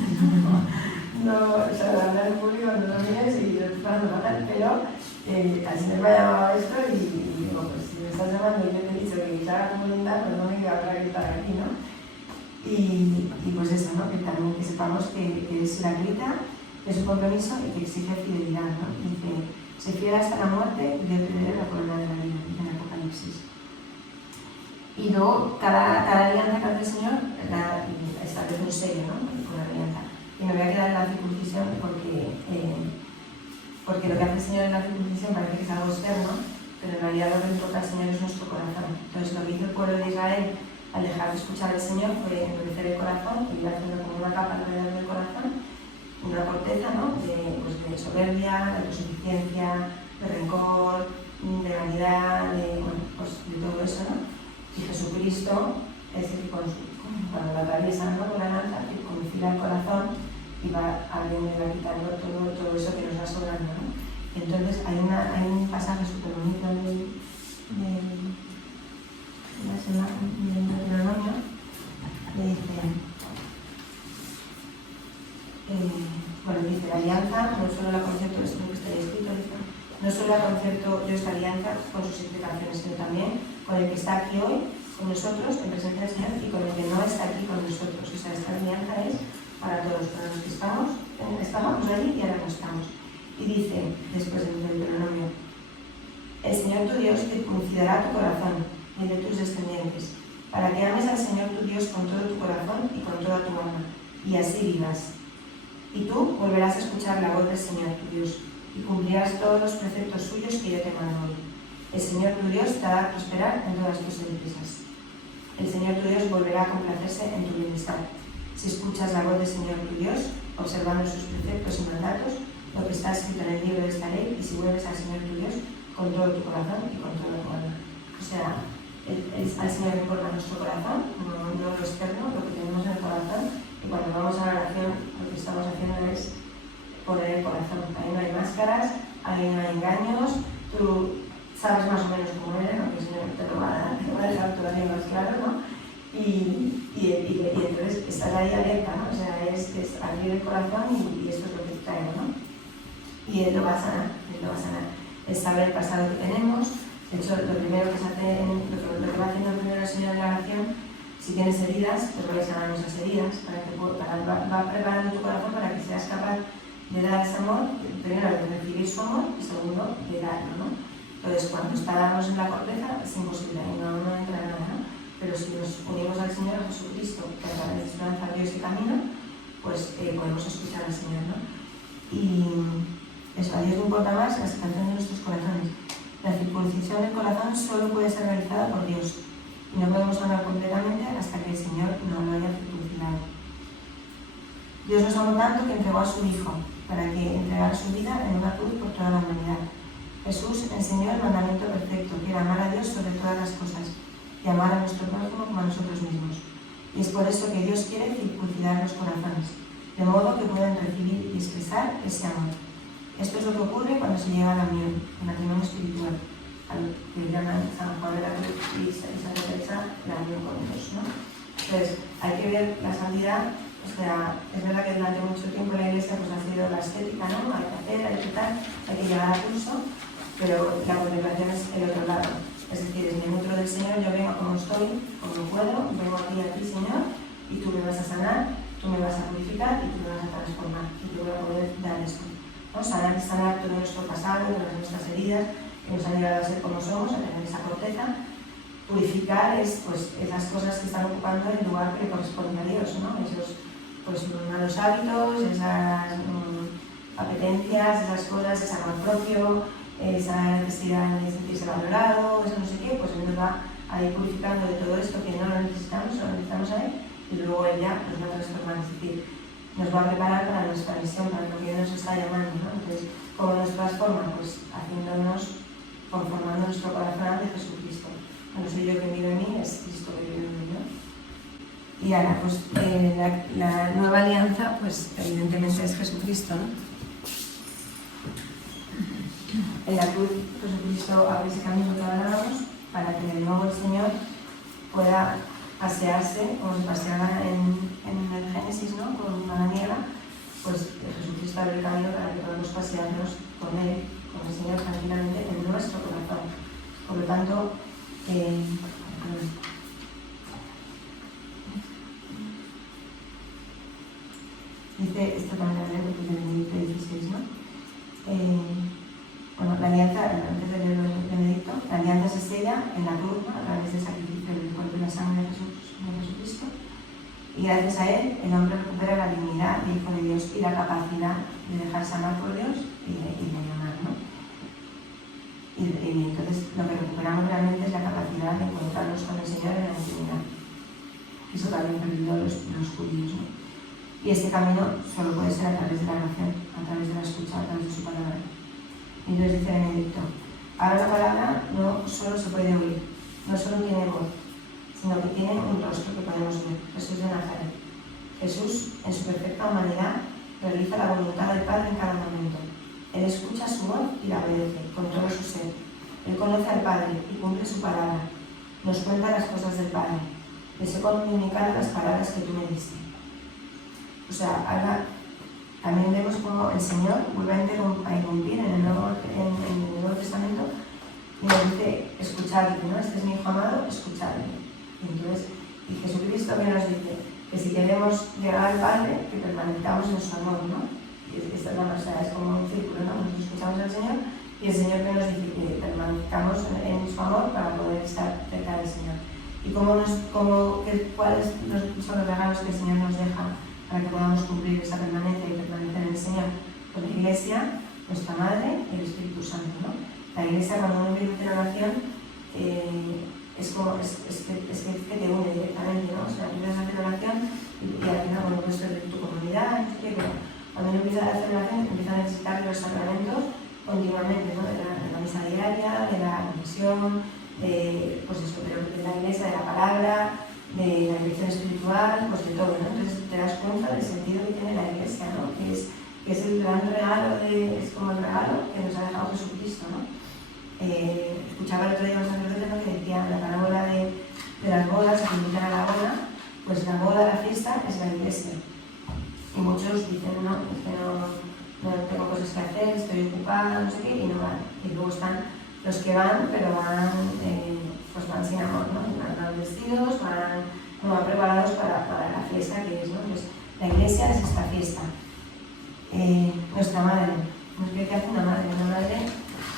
o sea, hablar en público no lo mires y yo estoy pasando fatal, pero al Señor me ha llamado a esto y digo, pues si me estás llamando y yo te he dicho que quizá como linda, pues no me queda otra que estar aquí, ¿no? Y pues eso, ¿no? Que también que sepamos que es gratuita, que es un compromiso y que exige fidelidad, ¿no? Y que se fiel hasta la muerte de perder la corona de la vida en el Apocalipsis. Y luego, cada alianza que hace el Señor establece un sello, ¿no? Con la alianza. Y me voy a quedar en la circuncisión porque lo que hace el Señor en la circuncisión parece que es algo externo, pero en realidad lo que le toca al Señor es nuestro corazón. Entonces, lo que hizo el pueblo de Israel al dejar de escuchar al Señor fue endurecer el corazón y ir haciendo como una capa alrededor del corazón, una corteza, ¿no? de soberbia, de autosuficiencia, de rencor, de vanidad, de todo eso, ¿no? Y Jesucristo es el que cuando la atraviesa, ¿no? Con la lanza, que confila el corazón y va abriendo y va quitando todo eso que nos va sobrando, ¿no? Entonces hay un pasaje súper bonito del Deuteronomio que dice, dice la alianza, no solo la concepto, sino que está escrito, dice, no solo al concierto Dios de Alianza con sus implicaciones, sino también con el que está aquí hoy, con nosotros, en presencia del Señor, y con el que no está aquí con nosotros. O sea, esta alianza es para todos, para los que estábamos allí y ahora no estamos. Y dice, después del Deuteronomio, el Señor tu Dios circuncidará tu corazón y el de tus descendientes, para que ames al Señor tu Dios con todo tu corazón y con toda tu alma, y así vivas. Y tú volverás a escuchar la voz del Señor tu Dios, y cumplirás todos los preceptos suyos que yo te mando hoy. El Señor tu Dios te hará prosperar en todas tus empresas. El Señor tu Dios volverá a complacerse en tu bienestar. Si escuchas la voz del Señor tu Dios, observando sus preceptos y mandatos, lo que está escrito en el libro de esta ley, y si vuelves al Señor tu Dios con todo tu corazón y con toda tu alma. O sea, al Señor le importa nuestro corazón, no lo externo, lo que tenemos en el corazón, y cuando vamos a la oración, lo que estamos haciendo es poner el corazón. Ahí no hay máscaras, ahí no hay engaños, tú sabes más o menos cómo eres, aunque el Señor te lo va a dejar todavía más claro, ¿no? Y entonces estás ahí alerta, ¿no? O sea, es abrir el corazón y esto es lo que traigo, ¿no? Y Él lo va a sanar, Él lo va a sanar. Es saber el pasado que tenemos. De hecho, lo primero que se hace, lo que va haciendo primero el Señor en la oración, si tienes heridas, pues voy a sanar esas heridas, va preparando tu corazón para que seas capaz de dar ese amor, primero de recibir su amor y segundo de darlo, ¿no? Entonces, cuando estábamos en la corteza es imposible, no entra nada, ¿no? Pero si nos unimos al Señor Jesucristo, que a través de esperanza Dios y camino, pues podemos escuchar al Señor, ¿no? Y eso, a Dios le importa más la situación de nuestros corazones. La circuncisión del corazón solo puede ser realizada por Dios y no podemos sanar completamente hasta que el Señor no lo haya circuncidado. Dios nos amó tanto que entregó a su Hijo para que entregara su vida en una cruz por toda la humanidad. Jesús enseñó el mandamiento perfecto, que era amar a Dios sobre todas las cosas y amar a nuestro prójimo como a nosotros mismos. Y es por eso que Dios quiere circuncidar los corazones, de modo que puedan recibir y expresar ese amor. Esto es lo que ocurre cuando se llega a la unión, el matrimonio espiritual, al que llaman San Juan de la Cruz y Santa Teresa la unión con Dios, ¿no? Entonces, hay que ver la santidad. O sea, es verdad que durante mucho tiempo la Iglesia pues, ha sido la estética, ¿no? Hay que hacer, hay que tal, hay que llegar a curso, pero la contemplación es el otro lado. Es decir, es me nutro del Señor, yo vengo como estoy, como puedo, vengo aquí a ti, Señor, y tú me vas a sanar, tú me vas a purificar y tú me vas a transformar, y te voy a poder dar esto. ¿No? Sanar todo nuestro pasado, todas nuestras heridas, que nos han llevado a ser como somos, a tener esa corteza. Purificar es pues, esas cosas que están ocupando el lugar que le corresponde a Dios, ¿no? Esos pues, malos hábitos, esas apetencias, esas cosas, ese amor propio, esa necesidad de sentirse valorado, eso no sé qué, pues Él nos va a ir purificando de todo esto que no lo necesitamos, lo necesitamos a Él, y luego Él ya nos va a transformar, es decir, nos va a preparar para nuestra misión, para lo que Dios nos está llamando, ¿no? Entonces, ¿cómo nos transforma? Pues haciéndonos, conformando nuestro corazón de Jesucristo. No soy yo que vive en mí, es Cristo que vive en mí, ¿no? Y ahora, pues la nueva alianza, pues evidentemente es Jesucristo, ¿no? En la cruz, Jesucristo abre ese camino que hablábamos para que de nuevo el Señor pueda pasearse, como se paseaba en el Génesis, ¿no? Con una niebla, pues Jesucristo abre el camino para que podamos pasearnos con Él, con el Señor tranquilamente en nuestro corazón. Por lo tanto, dice esto también en Benedicto XVI, ¿no? Bueno, la alianza, antes de leer Benedicto, la alianza se sella en la cruz, ¿no? A través del sacrificio del cuerpo y la sangre de Jesucristo, y gracias a él el hombre recupera la dignidad de hijo de Dios y la capacidad de dejarse amar por Dios y de amar, ¿no? Y entonces lo que recuperamos realmente es la capacidad de encontrarnos con el Señor en la intimidad. Eso también perdió los judíos, ¿no? Y este camino solo puede ser a través de la oración, a través de la escucha, a través de su palabra. Y entonces dice Benedicto, ahora la palabra no solo se puede oír, no solo tiene voz, sino que tiene un rostro que podemos ver, Jesús de Nazaret. Jesús, en su perfecta humanidad, realiza la voluntad del Padre en cada momento. Él escucha su voz y la obedece con todo su ser. Él conoce al Padre y cumple su palabra. Nos cuenta las cosas del Padre. Les he comunicado las palabras que tú me diste. O sea, habla también vemos cómo el Señor vuelve a irrumpir en el Nuevo Testamento y nos dice, escuchadle, ¿no? Este es mi hijo amado, escuchadle. Y Jesucristo que nos dice que si queremos llegar al Padre, que permanezcamos en su amor, ¿no? Y esta es la manera, es como un círculo, ¿no? Nosotros escuchamos al Señor y el Señor que nos dice que permanezcamos en su amor para poder estar cerca del Señor. Y cuáles son los regalos que el Señor nos deja para que podamos cumplir esa permanencia y permanecer en el Señor. Pues la Iglesia, nuestra Madre y el Espíritu Santo, ¿no? La Iglesia, cuando uno vive en oración, es que te une directamente, ¿no? O sea, empiezas a hacer oración y al final, bueno, puedes ser de tu comunidad, no sé qué, pero cuando uno empieza a hacer oración, empieza a necesitar los sacramentos continuamente, ¿no? De la misa diaria, de la confesión, pues eso, pero de la Iglesia, de la palabra, de la dirección espiritual, pues de todo, ¿no? Entonces te das cuenta del sentido que tiene la Iglesia, ¿no? Que es el gran regalo, es como el regalo que nos ha dejado Jesucristo, ¿no? Escuchaba el otro día un sacerdote, ¿no? Que decía la parábola de las bodas, que invitan a la boda, pues la boda, la fiesta, es la Iglesia. Y muchos dicen, no, es que no tengo cosas que hacer, estoy ocupada, no sé qué, y no van. Y luego están los que van, pero van, pues van sin amor, ¿no? Van vestidos, no van preparados para la fiesta que es, ¿no? Pues la Iglesia es esta fiesta. Nuestra madre, ¿qué hace una madre?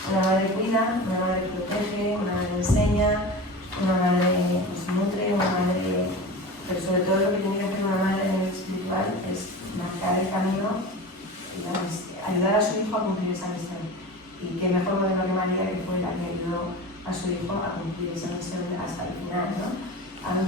Una madre cuida, una madre protege, una madre enseña, una madre pues, nutre, una madre... Pero sobre todo lo que tiene que hacer una madre en el espiritual es marcar el camino, digamos, ayudar a su hijo a cumplir esa misión. Y qué mejor modelo que María, que fue la que ayudó a su hijo a cumplir esa misión hasta el final, ¿no?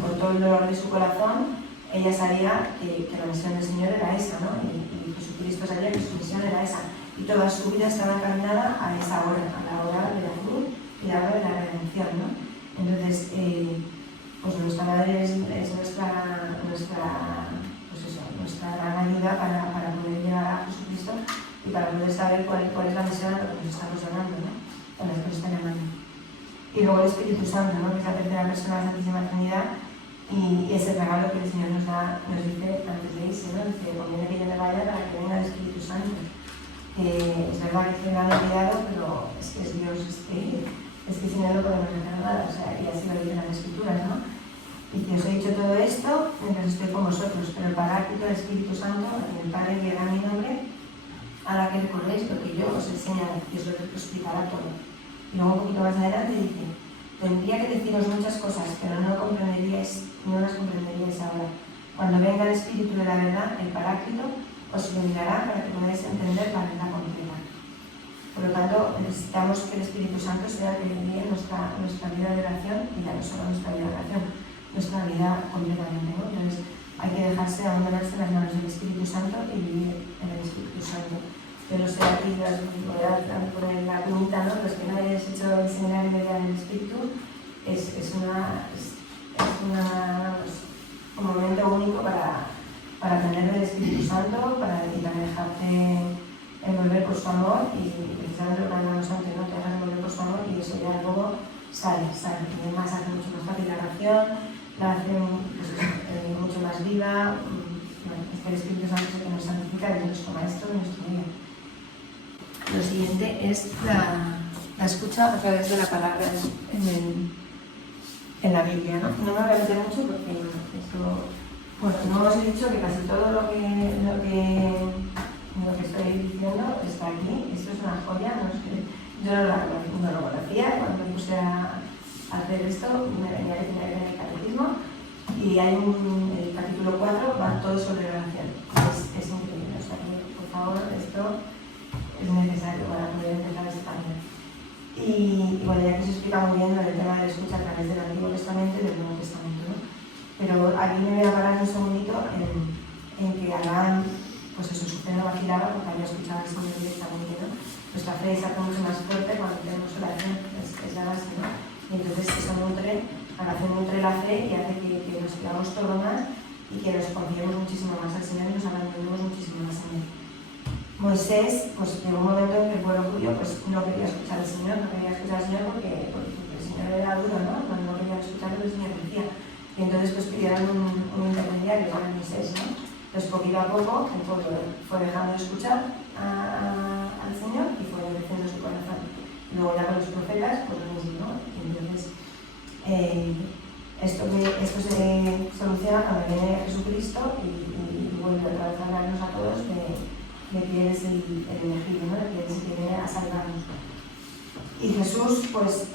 Con todo el dolor de su corazón, ella sabía que la misión del Señor era esa, ¿no? Y Jesucristo sabía que su misión era esa. Y toda su vida estaba encaminada a esa hora, a la hora de la cruz y a la hora de la redención, ¿no? Entonces, pues nuestra madre es nuestra gran ayuda para poder llegar a Jesucristo y para poder saber cuál es la misión a la que nos estamos llamando, ¿no? A la que nos está llamando. Y luego el Espíritu Santo, ¿no? Que es la tercera persona de la Santísima Trinidad, y es el regalo que el Señor nos dice antes de irse, ¿no? Dice, conviene que yo me vaya para que venga el Espíritu Santo. Es verdad que tiene gran cuidado, pero es que es Dios, es que sin él no podemos hacer nada, o sea, y así lo dicen las Escrituras, ¿no? Y que os he dicho todo esto mientras estoy con vosotros, pero el Paráclito del Espíritu Santo, el Padre enviará mi nombre, hará que recordéis lo que yo os enseñaré, y os lo explicará todo. Y luego un poquito más adelante dice, tendría que deciros muchas cosas, pero no las comprenderíais ahora. Cuando venga el Espíritu de la verdad, el Paráclito, os iluminará para que podáis entender la verdad completa. Por lo tanto, necesitamos que el Espíritu Santo sea el que guíe nuestra vida de oración, y ya no solo nuestra vida de oración, nuestra vida completamente, ¿no? Entonces, hay que dejarse abandonarse en las manos del Espíritu Santo y vivir en el Espíritu Santo. Yo no sé aquí, voy a poner la pregunta, ¿no? Los que no hayáis hecho el seminario de vida del Espíritu, es un momento único para aprender del Espíritu Santo, para dejarte envolver por su amor, y precisamente lo que hablamos antes, ¿no? Te dejas envolver por su amor y eso ya luego sale. Y además hace mucho más fácil la oración, la hace mucho más viva. Bueno, es que el Espíritu Santo es el que nos santifica y es nuestro maestro de nuestro día. Lo siguiente es la escucha a través de la palabra en la Biblia, ¿no? No me voy a meter mucho porque esto... Bueno, no os he dicho que casi todo lo que estoy diciendo está aquí. Esto es una joya. Yo no lo conocía. Cuando me puse a hacer esto, me venía a leer el catecismo, y hay el capítulo 4 va todo sobre oración. Es increíble. O sea, por favor, esto es necesario para poder empezar este camino. Y bueno, ya que se explica muy bien el tema de la escucha a través del Antiguo Testamento y del Nuevo Testamento, ¿no? Pero aquí me voy a parar un segundito en que Abraham, pues eso, su fe no vacilaba porque había escuchado al Señor directamente, ¿no? Nuestra fe se hace mucho más fuerte cuando tenemos oración, es la base, ¿no? Y entonces eso nutre la fe y hace que nos quedamos todo más y que nos confiemos muchísimo más al Señor y nos abandonemos muchísimo más en él. Moisés, pues llegó un momento en que el pueblo judío pues, no quería escuchar al Señor, porque el Señor era duro, ¿no? Cuando no querían escuchar lo que el Señor decía. Y entonces pues pidieron un intermediario para Moisés, ¿no? Entonces, poquito a poco, el pueblo fue dejando de escuchar al Señor y fue endureciendo su corazón. Luego ya con los profetas, pues lo mismo, ¿no? Entonces, esto se soluciona cuando viene Jesucristo y vuelve otra vez a hablarnos a todos de que Él es el elegido, ¿no? De que Él es el que viene a salvarnos. Y Jesús, pues,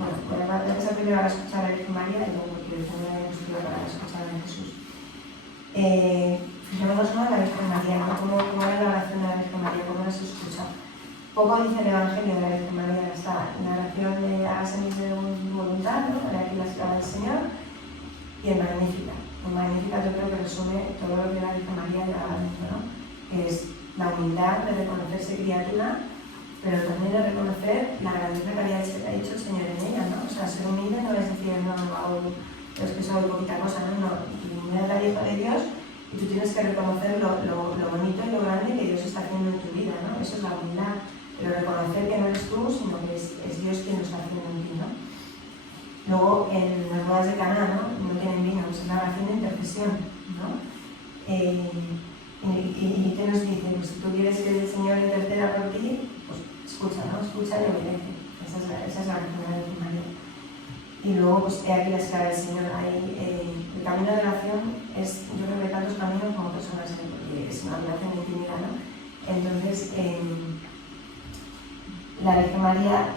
bueno, voy a empezar primero a escuchar a la Virgen María y luego porque también hay estudio para escuchar a Jesús. Fijémonos, ¿no?, en la Virgen María, ¿no? ¿Cómo era la oración de la Virgen María? ¿Cómo no se escucha? Poco dice el Evangelio de la Virgen María, está en la oración de hágase mi voluntad, ¿no?, de aquí la esclava del Señor, y en Magnífica. En Magnífica yo creo que resume todo lo que la Virgen María llevaba dentro, ¿no? Que es la humildad de reconocerse criatura, pero también de reconocer la grandeza que había hecho el Señor en ella, ¿no? O sea, ser humilde no es decir, no, es que soy poquita cosa, ¿no? Humildad es la hija de Dios y tú tienes que reconocer lo bonito y lo grande que Dios está haciendo en tu vida, ¿no? Eso es la humildad, pero reconocer que no eres tú, sino que es Dios quien lo está haciendo en ti, ¿no? Luego, en las bodas de Caná, ¿no? No tienen vino, es una oración de intercesión, ¿no? ¿Y qué nos dice? Pues si tú quieres que el Señor interceda por ti, pues escucha, ¿no? Escucha y obedece. Esa es la oración de la Virgen María. Y luego, pues, he aquí la esclava del Señor. El camino de oración es, yo creo que tantos caminos como personas, porque es una oración intimida, ¿no? Entonces, la Virgen María,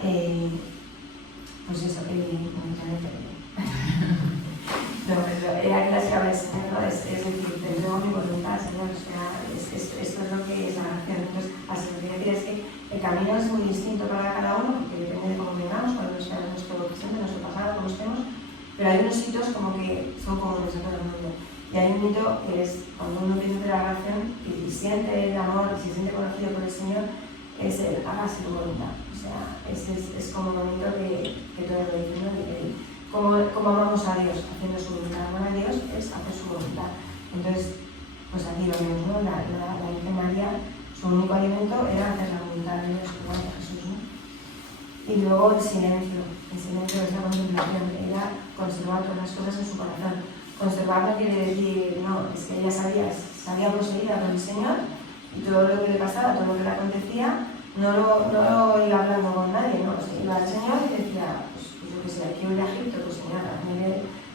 pues eso, no, pero era que la esclava del Señor, ¿no? Es decir, te entrego mi voluntad, Señor, o sea, esto es lo que es la oración. Entonces, así lo que quiero decir es que el camino es muy distinto para cada uno, porque depende de cómo vengamos, cuál sea nuestro presente, nuestro pasado, cómo estemos, pero hay unos hitos como que son comunes a todo el mundo. Y hay un hito que es cuando uno empieza a hacer la oración y siente el amor, y se siente conocido por el Señor, es el hágase tu voluntad. O sea, es como un momento que todos lo dicen, ¿no? Como amamos a Dios haciendo su voluntad. Amar a Dios es hacer su voluntad. Entonces, pues aquí lo vemos, ¿no? La Virgen María, su único alimento era hacer la voluntad de Dios, como de Jesús, ¿no? Y luego el silencio es la contemplación. Ella conservaba todas las cosas en su corazón. Conservar no quiere decir, no, es que ella sabía poseída por el Señor y todo lo que le pasaba, todo lo que le acontecía, no lo iba hablando con nadie, ¿no? O sea, iba al Señor y decía, pues yo qué sé, aquí voy a Egipto, pues Señor,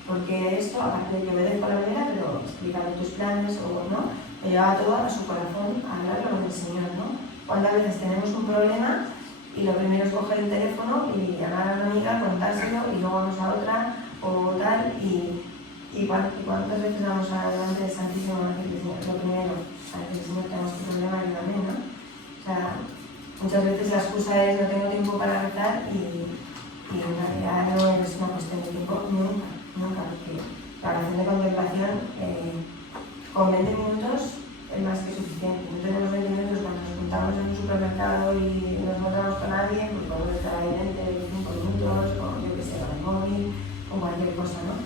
porque esto, aparte de que obedezco la manera, pero explícame tus planes o no, lo llevaba todo a su corazón, a hablarlo con el Señor, ¿no? Cuántas veces tenemos un problema y lo primero es coger el teléfono y llamar a una amiga, contárselo y luego vamos a otra o tal y cuántas veces vamos delante del Santísimo a decirle, Señor, lo primero, a decirle, Señor, tenemos un problema, ayúdame, ¿no? O sea, muchas veces la excusa es no tengo tiempo para rezar y en realidad no es una cuestión de tiempo, nunca, porque la oración de contemplación con 20 minutos es más que suficiente. No tenemos 20 minutos cuando nos juntamos en un supermercado y nos encontramos con alguien, pues podemos estar ahí 20, 25 minutos, o yo que sé, con el móvil, o cualquier cosa, ¿no?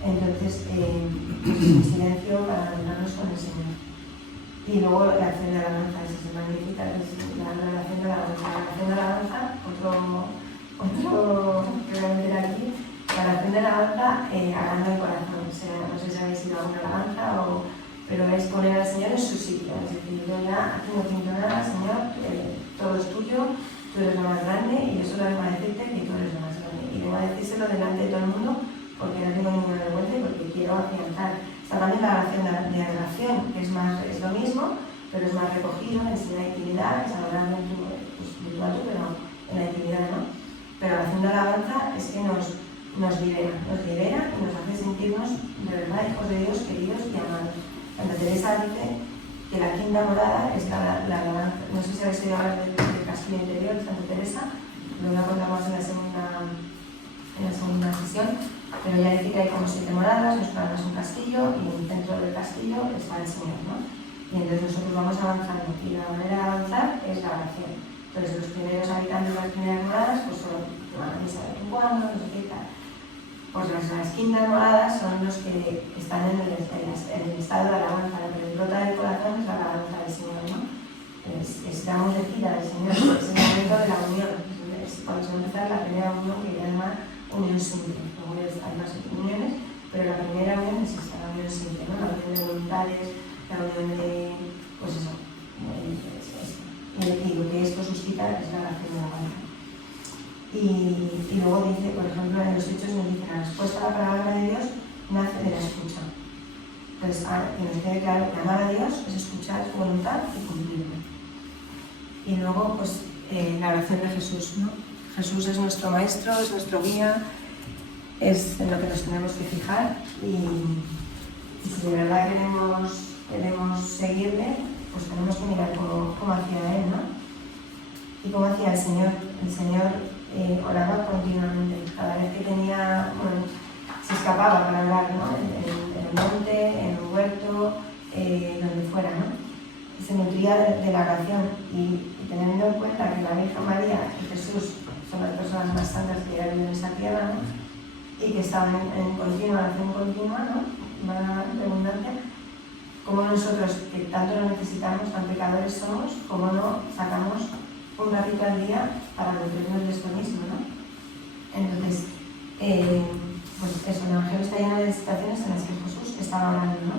Entonces, pues el silencio para encontrarnos con el Señor. Y luego la acción de alabanza, es magnífica, es la relación de alabanza. La relación de alabanza, otro que voy a meter aquí, la relación de alabanza hablando el corazón. O sea, no sé si habéis ido a una alabanza, pero es poner al Señor en su sitio. Es decir, yo ya aquí no siento nada, Señor, todo es tuyo, tú eres lo más grande y yo solo vengo a decirte que tú eres lo más grande. Y vengo a decírselo delante de todo el mundo porque no tengo ninguna vergüenza y porque quiero afianzar. Está también la oración de adoración, que es lo mismo, pero es más recogido, es la intimidad, es adorar de tú a tú, pero en la intimidad, ¿no? Pero la oración de alabanza es que nos libera y nos hace sentirnos de verdad hijos de Dios, queridos y amados. Santa Teresa dice que la quinta morada es la alabanza. No sé si habéis oído hablar del castillo interior de Santa Teresa, lo contamos en la segunda sesión, pero ya dice que hay como 7 moradas, nos paramos un castillo y en el centro del castillo está el Señor, ¿no? Y entonces nosotros vamos avanzando y la manera de avanzar es la oración. Entonces los primeros habitantes de las primeras moradas pues son la misa de cuando, no sé qué tal. Pues las quintas moradas son los que están en el estado de alabanza, lo que les brota del corazón es la alabanza del Señor, ¿no? Estamos de gira del Señor, es el momento de la unión, es cuando se va a empezar la primera unión que llama unión simple. Luego hay más uniones, Pero la primera unión es esta, la unión simple, ¿no? La unión de voluntades, la unión de, pues eso, y lo que esto suscita es la oración de la palabra. Y luego dice, por ejemplo, en los Hechos nos dice, la respuesta a la palabra de Dios nace de la escucha. Entonces, que nos quede claro que amar a Dios es escuchar su voluntad y cumplirla. Y luego, pues, la oración de Jesús, ¿no? Jesús es nuestro maestro, es nuestro guía, es en lo que nos tenemos que fijar y si de verdad queremos seguirle, pues tenemos que mirar cómo hacía él, ¿no? Y cómo hacía el Señor. El Señor oraba continuamente. Cada vez que tenía, bueno, se escapaba para orar, ¿no? En el monte, en un huerto, donde fuera, ¿no? Y se nutría de la oración. Y teniendo en cuenta que la Virgen María y Jesús son las personas más santas que hay en esta tierra, ¿no? Y que estaban en continua oración continua, ¿no? Una redundancia. Como nosotros, que tanto lo necesitamos, tan pecadores somos, como no sacamos un ratito al día para nutrirnos de esto mismo, ¿no? Entonces, pues eso, el Evangelio está lleno de situaciones en las que Jesús estaba orando, ¿no?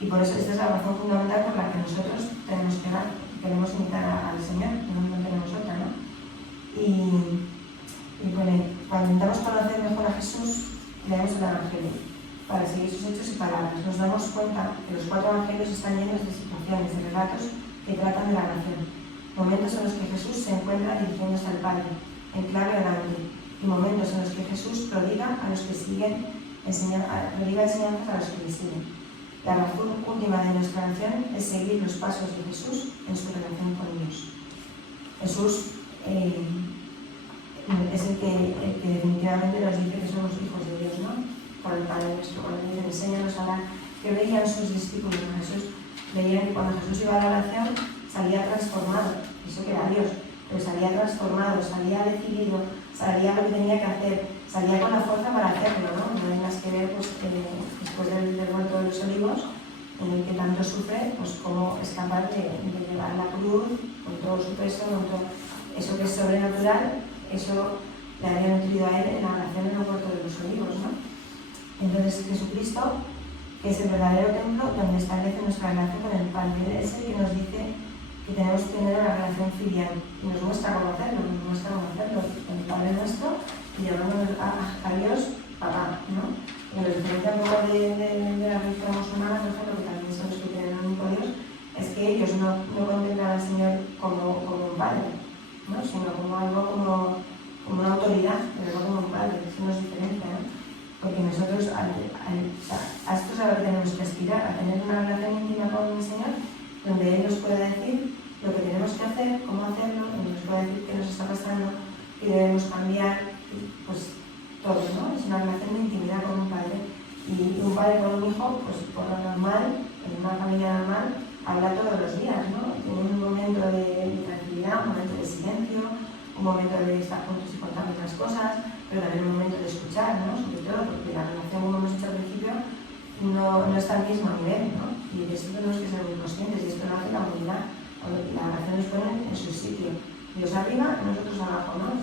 Y por eso esta es la razón fundamental por la que nosotros tenemos que orar, queremos imitar al Señor, no tenemos otra, ¿no? Y bueno, cuando intentamos conocer mejor a Jesús, leemos el Evangelio para seguir sus hechos y palabras. Nos damos cuenta que los 4 evangelios están llenos de situaciones, de relatos que tratan de la oración. Momentos en los que Jesús se encuentra dirigiéndose al Padre, en clave orante, y momentos en los que Jesús prodiga a los que siguen prodiga enseñanzas a los que le siguen. La razón última de nuestra oración es seguir los pasos de Jesús en su relación con Dios. Jesús es el que definitivamente nos dice que somos hijos de Dios, ¿no? Por el Padre nuestro, cuando dice, enséñanos a orar, que veían sus discípulos en Jesús, veían que cuando Jesús iba a la oración salía transformado, eso que era Dios, pero salía transformado, salía decidido, salía lo que tenía que hacer, salía con la fuerza para hacerlo, ¿no? No hay más que ver, pues, después del huerto de los olivos, en el que tanto sufre, pues cómo es capaz de llevar la cruz con todo su peso, con todo eso que es sobrenatural, eso le había nutrido a él en la oración en el huerto de los olivos, ¿no? Entonces Jesucristo, que es el verdadero templo donde establece nuestra relación con el Padre, Él es el que nos dice que tenemos que tener una relación filial y nos muestra cómo hacerlo, con el Padre nuestro y llamándonos a Dios papá, ¿no? Y lo diferencia un poco de la religión musulmana, por ejemplo, que también son los que tienen un único Dios, es que ellos no contemplan al Señor como un padre, ¿no? Sino como algo como una autoridad, pero no como un padre. Eso nos diferencia, ¿no? Porque nosotros a esto es a lo que tenemos que aspirar, a tener una relación íntima con el Señor, donde Él nos pueda decir lo que tenemos que hacer, cómo hacerlo, y nos pueda decir qué nos está pasando, qué debemos cambiar, pues todo, ¿no? Es una relación de intimidad con un padre. Y un padre con un hijo, pues por lo normal, en una familia normal, habla todos los días, ¿no? Tienen un momento de tranquilidad, un momento de silencio, un momento de estar juntos y contarnos las cosas, pero también un momento de escuchar, ¿no? Sobre todo porque la relación, como hemos dicho al principio, no está al mismo nivel, ¿no? Y de esto tenemos que ser muy conscientes, y esto lo hace la unidad, la relación nos pone en su sitio. Dios arriba, nosotros abajo, ¿no?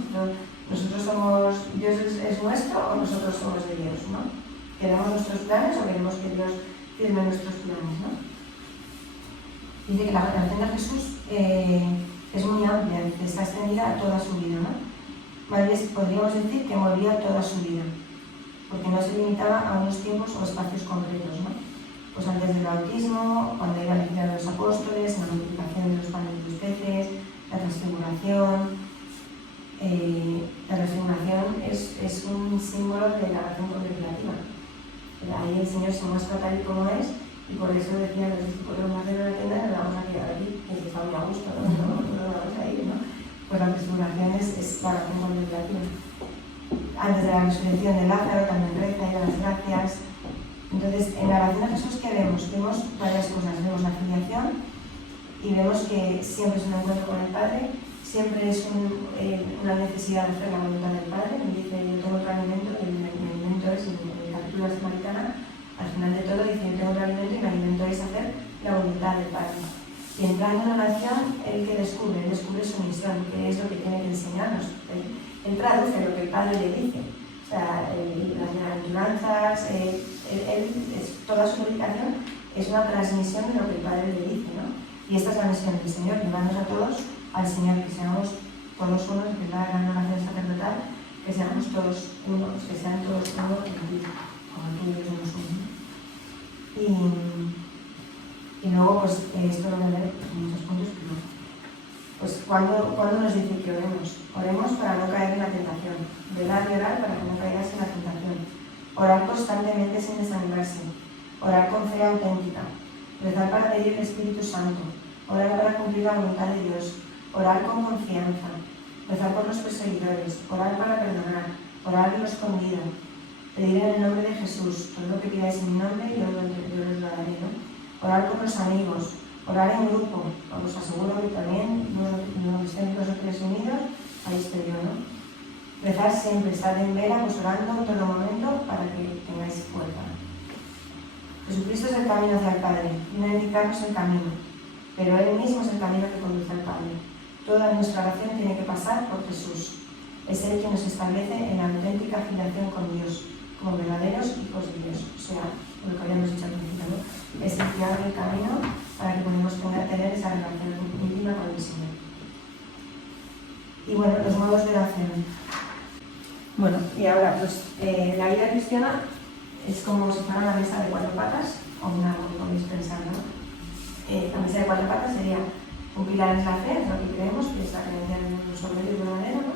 Nosotros somos, Dios es nuestro o nosotros somos de Dios, ¿no? ¿Queremos nuestros planes o queremos que Dios firme nuestros planes, ¿no? Dice que la relación de Jesús es muy amplia, está extendida a toda su vida, ¿no? Más bien podríamos decir que envolvía toda su vida, porque no se limitaba a unos tiempos o espacios concretos, ¿no? Pues antes del bautismo, cuando iba a elegir a los apóstoles, la multiplicación de los panes y los peces, la transfiguración. La transfiguración es un símbolo de la oración contemplativa. Ahí el Señor se muestra tal y como es, y por eso decían los discípulos, vamos a hacer una tienda y nos vamos a quedar aquí, que se está muy a gusto, no vamos a ir, ¿no? Pues la transfiguración es la oración contemplativa. Antes de la resurrección de Lázaro también reza y da las gracias. Entonces, en la oración a Jesús, ¿qué vemos? Vemos varias cosas. Vemos la filiación y vemos que siempre es un encuentro con el Padre, siempre es una necesidad de hacer la voluntad del Padre. Me dice, yo tengo otro alimento, y mi alimento es, en el capítulo de la Samaritana, al final de todo dice, yo tengo otro alimento y mi alimento es hacer la voluntad del Padre. Y entrando en oración, él que descubre su misión, que es lo que tiene que enseñarnos. Él traduce lo que el Padre le dice. O las bienaventuranzas, toda su predicación es una transmisión de lo que el Padre le dice, ¿no? Y esta es la misión del Señor, llevarnos a todos al Señor, que seamos todos uno, que es la gran oración sacerdotal, que seamos todos uno, que sean todos uno como tú y yo somos uno. Y luego, pues, esto lo voy a ver en muchos puntos, pero pues, ¿cuándo nos dice que oremos? Oremos para no caer en la tentación, velar y orar para que no caigas en la tentación, orar constantemente sin desanimarse, orar con fe auténtica, rezar para pedir el Espíritu Santo, orar para cumplir la voluntad de Dios, orar con confianza, rezar por los perseguidores, orar para perdonar, orar en lo escondido, pedir en el nombre de Jesús, todo lo que pidáis en mi nombre yo os lo daré, ¿no? Orar con los amigos, orar en grupo, os aseguro que también no estén 2 o 3 unidos, ahí estoy yo, ¿no? Rezar siempre, estar en vela, pues orando en todo momento para que tengáis fuerza. Jesucristo es el camino hacia el Padre, viene a indicarnos el camino, pero Él mismo es el camino que conduce al Padre. Toda nuestra oración tiene que pasar por Jesús. Es Él quien nos establece en la auténtica filiación con Dios, como verdaderos hijos de Dios. O sea, lo que habíamos dicho al principio, ¿no? Es el que abre el camino para que podamos tener esa relación íntima con el Señor. Y bueno, los modos de oración. Bueno, y ahora, pues, la vida cristiana es como si fuera una mesa de 4 patas, o una, como podéis pensar, ¿no? La mesa de 4 patas sería un pilar es la fe, es lo que creemos, que es la creencia en un solo Dios verdadero, ¿no?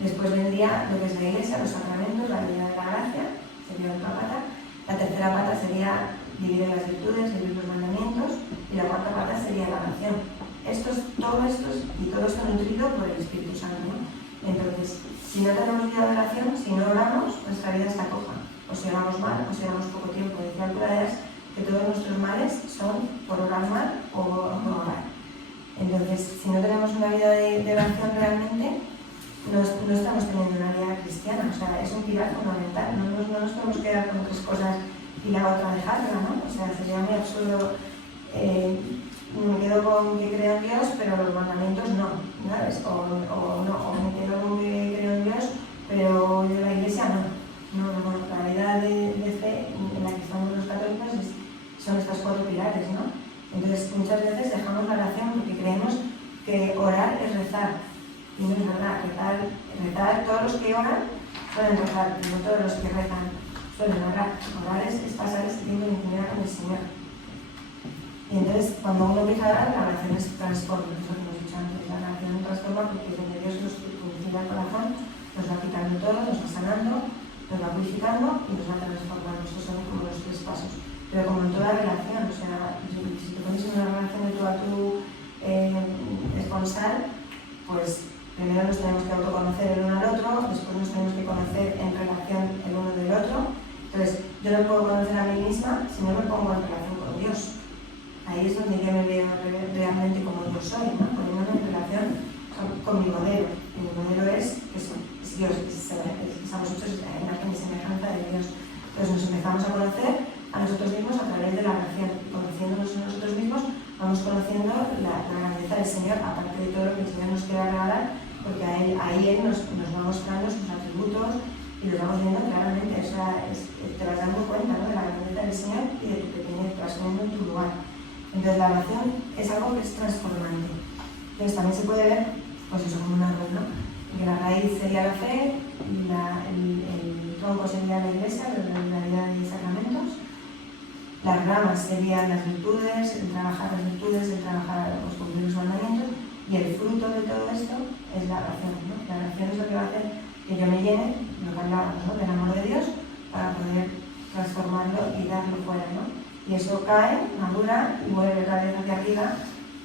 Después vendría lo que es la Iglesia, los sacramentos, la vida de la gracia, sería otra pata. La tercera pata sería dividir las virtudes, vivir los mandamientos, y la cuarta pata sería la oración. Todo esto nutrido por el Espíritu Santo, ¿no? Entonces, si no tenemos vida de oración, si no oramos, nuestra vida está coja. O si oramos mal, o si oramos poco tiempo. Decía el cura de Ars que todos nuestros males son por orar mal o no orar. Entonces, si no tenemos una vida de oración realmente, no estamos teniendo una vida cristiana. O sea, es un pilar fundamental. No nos podemos quedar con 3 cosas y la otra dejarla, ¿no? O sea, sería muy absurdo. Me quedo con que creo en Dios, pero los mandamientos no, ¿sabes? O me quedo con que creo en Dios, pero yo la Iglesia no. La vida de fe en la que estamos los católicos son estas 4 pilares, ¿no? Entonces, muchas veces dejamos la oración porque creemos que orar es rezar. Y no es verdad, rezar, todos los que oran suelen rezar, pero no todos los que rezan suelen orar. Orar es pasar ese tiempo de intimidad con el Señor. Y entonces, cuando uno empieza a orar, la oración se transforma, eso que hemos dicho antes. La oración se transforma porque donde Dios nos purifica el corazón, nos va quitando todo, nos va sanando, nos va purificando y nos va transformando. Estos son como los 3 pasos. Pero como en toda relación, o sea, si te pones en una relación de tú a tú esponsal, pues primero nos tenemos que autoconocer el uno al otro, después nos tenemos que conocer en relación el uno del otro. Entonces, yo no puedo conocer a mí misma si no me pongo en relación con Dios. Ahí es donde yo me veo realmente como yo soy, ¿no? Poniéndome en relación con mi modelo. Y mi modelo es eso, es Dios, estamos hechos en imagen y semejanza de Dios. Entonces nos empezamos a conocer a nosotros mismos a través de la oración. Conociéndonos a nosotros mismos, vamos conociendo la grandeza del Señor, aparte de todo lo que el Señor nos quiera regalar, porque ahí Él nos va mostrando sus atributos y los vamos viendo claramente. O sea, te vas dando cuenta, ¿no?, de la grandeza del Señor y de tu pequeñez, te vas poniendo en tu lugar. Entonces la oración es algo que es transformante. Entonces también se puede ver, pues eso, como un árbol, ¿no? Que la raíz sería la fe, el tronco sería la Iglesia, la vida de sacramentos, las ramas serían las virtudes, el trabajar las virtudes, el trabajar los cumplir los mandamientos, y el fruto de todo esto es la oración, ¿no? La oración es lo que va a hacer que yo me llene, lo que hablábamos, ¿no?, del amor de Dios, para poder transformarlo y darlo fuera, ¿no? Y eso cae, madura y vuelve otra vez hacia arriba,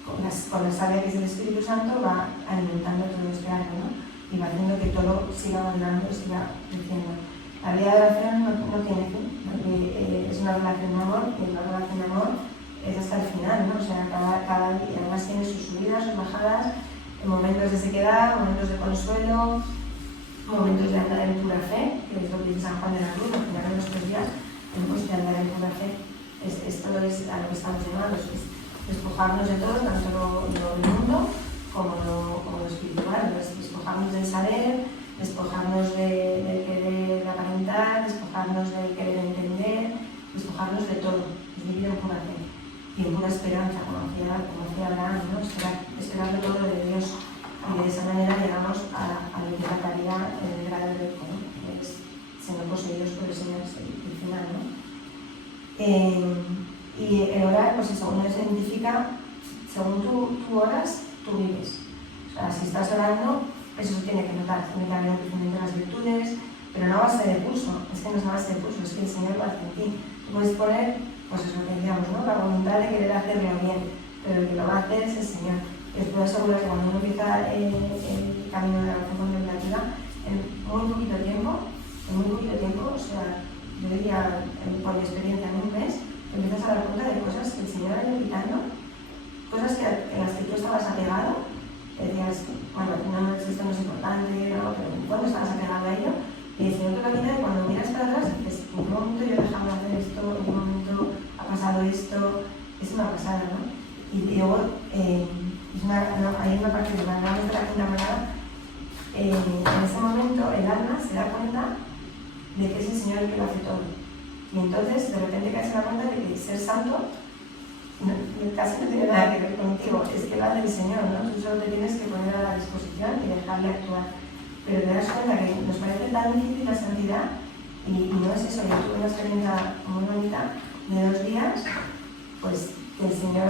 con la savia que es el Espíritu Santo, va alimentando todo este árbol, ¿no? Y va haciendo que todo siga madurando y siga creciendo. La vida de oración no tiene fin, porque es una relación de amor, y la relación de amor es hasta el final, ¿no? O sea, cada día además tiene sus subidas, sus bajadas, momentos de sequedad, momentos de consuelo, momentos de andar en pura fe, que es lo que dice San Juan de la Cruz. Al final de nuestros días tenemos que andar en pura fe. Esto es a lo que estamos llamados, es despojarnos de todo, tanto lo del mundo como lo espiritual, despojarnos del saber, despojarnos del querer aparentar, despojarnos del querer entender, despojarnos de todo, es vivir en pura fe y en pura esperanza, como hacía Abraham, ¿no? Esperando todo de Dios. Y de esa manera llegamos a lo que es la tarea del grado heroico, ¿no? Que es siendo poseídos por el Señor el final, ¿no? Y el orar, pues eso, uno se identifica, según tú oras, tú vives. O sea, si estás orando, eso se tiene que notar, tiene que haber un crecimiento de las virtudes, pero no a base de pulso, es que no es a base de pulso, es que el Señor lo hace en ti. Tú puedes poner, pues eso que decíamos, ¿no? La voluntad de querer hacerlo bien, pero el que lo va a hacer es el Señor. Y os puedo asegurar que cuando uno empieza el camino de la oración contemplativa, en muy poquito tiempo, o sea, yo diría por mi experiencia en un mes, empiezas a dar cuenta de cosas que el Señor ha ido quitando, cosas en las que tú estabas apegado, decías, bueno, no, esto no es importante, no, pero cuando estabas apegado a ello, y el Señor te lo quita y cuando miras para atrás dices, en qué momento yo he dejado de hacer esto, en qué momento ha pasado esto, es una pasada, ¿no? Y luego, hay una parte de la quinta morada, en ese momento el alma se da cuenta de que es el Señor el que lo hace todo. Y entonces, de repente caes en la cuenta de que ser santo casi no tiene nada que ver contigo, es que lo hace el Señor, ¿no? Tú solo te tienes que poner a la disposición y dejarle actuar. Pero te das cuenta que nos parece tan difícil la santidad y no es eso. Yo tuve una experiencia muy bonita de 2 días, pues que el Señor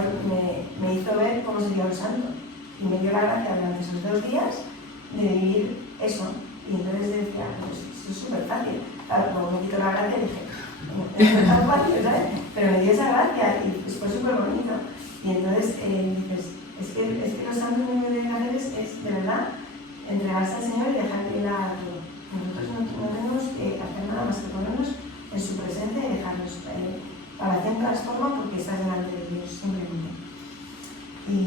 me hizo ver cómo sería un santo y me dio la gracia durante esos 2 días de vivir eso. Y entonces decía, pues eso es súper fácil. Claro, luego me quitó la gracia y dije, no es tan fácil, ¿sabes? Pero me dio esa gracia y pues fue súper bonito. Y entonces dices, es que los santos lo único que deben hacer es de verdad entregarse al Señor y dejarle ir a todo. Nosotros no tenemos que hacer nada más que ponernos en su presencia y dejarnos. La oración transforma porque estás delante de Dios, simplemente. Y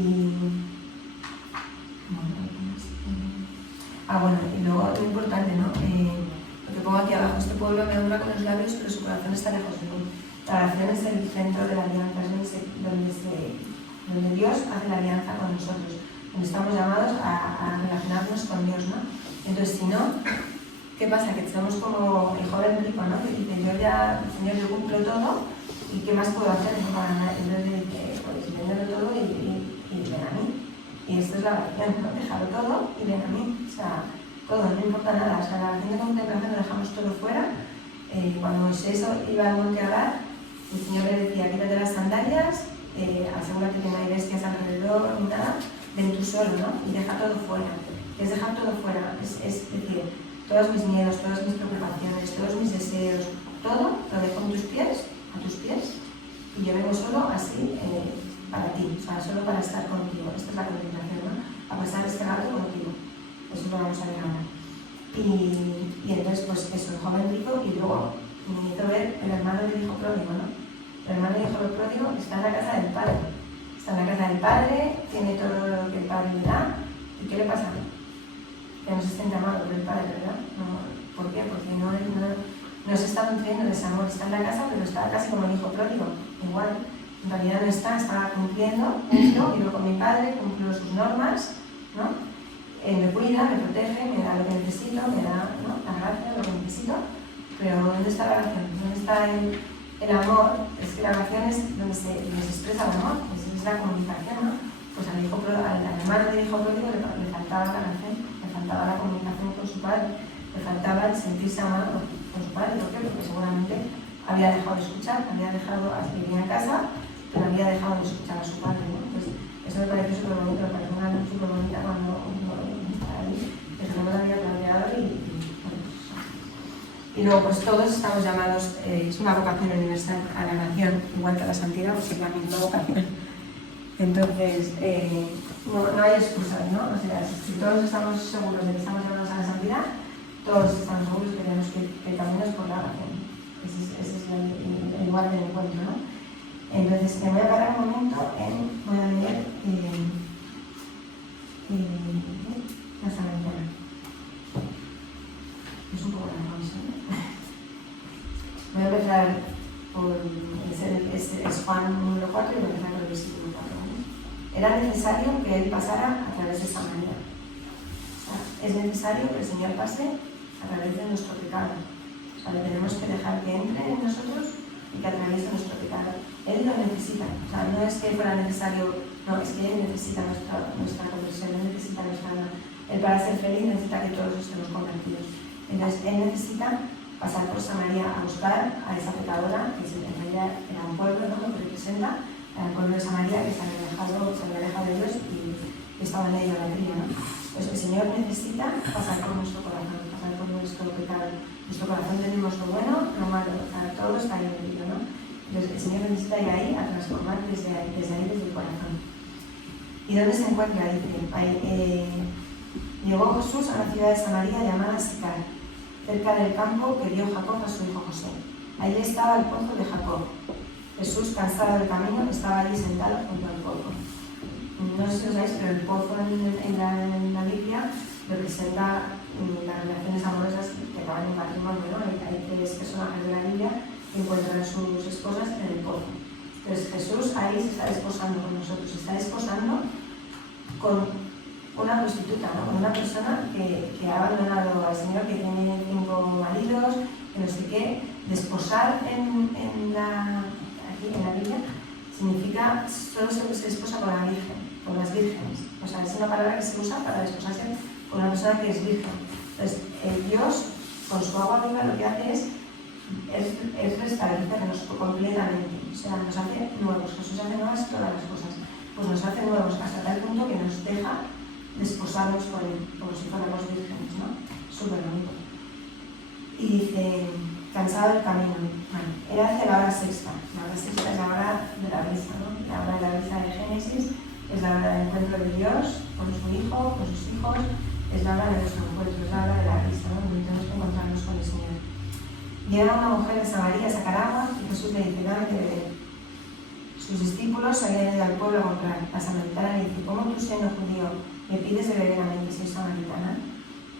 y luego lo importante, ¿no? Lo que pongo aquí abajo, este pueblo me honra con los labios, pero su corazón está lejos de mí. La oración es el centro de la alianza, es donde Dios hace la alianza con nosotros, donde estamos llamados a relacionarnos con Dios, ¿no? Entonces, si no, ¿qué pasa? Que somos como el joven rico, ¿no? Que dice, Señor, yo cumplo todo, ¿y qué más puedo hacer? Entonces dice, pues véndelo todo y ven a mí. Y esto es la oración, ¿no? Dejarlo todo y ven a mí. O sea, todo, no importa nada. O sea, la oración de contemplación lo dejamos todo fuera. Cuando Moisés iba al monte a orar, el Señor le decía, quítate las sandalias, asegúrate que no hay bestias alrededor ni nada, ven tú solo, ¿no? Y deja todo fuera. Es dejar todo fuera. Es decir, todos mis miedos, todas mis preocupaciones, todos mis deseos, todo lo dejo a tus pies, y yo vengo solo así para ti, o sea, solo para estar contigo. Esta es la contemplación, ¿no? A pasar este rato contigo. Eso lo vamos a ver ahora. Y entonces, pues eso, el joven rico, y luego me hizo ver el hermano del hijo pródigo, ¿no? El hermano del hijo pródigo está en la casa del padre. Está en la casa del padre, tiene todo lo que el padre le da. ¿Y qué le pasa? Que no se siente amado por el padre, ¿verdad? No, ¿por qué? Porque no se está nutriendo de ese amor. Está en la casa, pero está casi como el hijo pródigo. Igual, en realidad no está cumpliendo, y luego con mi padre, cumplo sus normas, ¿no? Me cuida, me protege, me da lo que necesito, me da, ¿no?, la gracia, lo que necesito, pero ¿dónde está la oración? ¿Dónde está el amor? Es que la oración es donde se expresa el amor, es la comunicación, ¿no? Pues al hermano del hijo pródigo le faltaba la oración, le faltaba la comunicación con su padre, le faltaba el sentirse amado con su padre. ¿Por qué? Porque seguramente había dejado de escuchar, vivía en casa, pero había dejado de escuchar a su padre, ¿no? Pues eso me parece súper bonito, me parece una luz súper bonita cuando está ahí, que no me lo había planteado y luego pues todos estamos llamados, es una vocación universal a la oración, igual que a la santidad, pues es la misma vocación. Entonces, no hay excusas, ¿no? O sea, si todos estamos seguros de que estamos llamados a la santidad, todos estamos seguros que tenemos que caminar por la oración. Ese es el lugar del encuentro, ¿no? Entonces, me voy a parar un momento voy a leer la Samaritana. Es un poco largo eso, ¿no? Voy a empezar por es Juan número 4 y voy a empezar por el versículo 4. ¿No? Era necesario que él pasara a través de Samaria. Es necesario que el Señor pase a través de nuestro pecado. O sea, le tenemos que dejar que entre en nosotros y que atraviese nuestro pecado. Él lo necesita. O sea, no es que fuera necesario, no, es que Él necesita nuestra conversión, Él necesita nuestra alma. Él, para ser feliz, necesita que todos estemos convertidos. Entonces, Él necesita pasar por Samaria a buscar a esa pecadora, que en realidad era un pueblo, ¿no?, que representa al pueblo de Samaria, que se había alejado de Dios y estaba en la idolatría, ¿no? Pues el Señor necesita pasar por nuestro corazón, pasar por nuestro pecado. En nuestro corazón tenemos lo bueno, lo malo, o sea, todo está ahí metido, ¿no? Entonces el Señor necesita ir ahí a transformar desde el corazón. ¿Y dónde se encuentra? Dice, llegó Jesús a la ciudad de Samaria llamada Sicar, cerca del campo que dio Jacob a su hijo José. Allí estaba el pozo de Jacob. Jesús, cansado del camino, estaba allí sentado junto al pozo. No sé si lo sabéis, pero el pozo en la Biblia representa las relaciones amorosas que acaban en matrimonio, ¿no? Hay tres personajes de la Biblia que encuentran a sus esposas en el pozo. Entonces Jesús ahí se está desposando con nosotros, se está desposando con una prostituta, ¿no? Con una persona que ha abandonado al Señor, que tiene 5 maridos, que no sé qué. Desposar en la Biblia significa solo se desposa con la Virgen, con las vírgenes. O sea, es una palabra que se usa para desposarse con una persona que es virgen. Entonces, Dios, con su agua viva, lo que hace es restablecernos completamente. O sea, nos hace nuevos. Jesús hace nuevas todas las cosas. Pues nos hace nuevos hasta tal punto que nos deja desposarnos con Él, como si fuéramos vírgenes, ¿no? Súper bonito. Y dice, cansado del camino. Bueno, era hacia la hora sexta. La hora sexta es la hora de la brisa, ¿no? La hora de la brisa de Génesis es la hora del encuentro de Dios con su hijo, con sus hijos, es la hora de nuestro encuentro, es la hora de la brisa, ¿no? Donde tenemos que encontrarnos con el Señor. Llega una mujer de Samaria a sacar agua y Jesús le dice, dame de beber. Sus discípulos habían ido al pueblo a comprar. La samaritana le dice, ¿cómo tú, siendo judío, me pides de beber a mí que soy samaritana?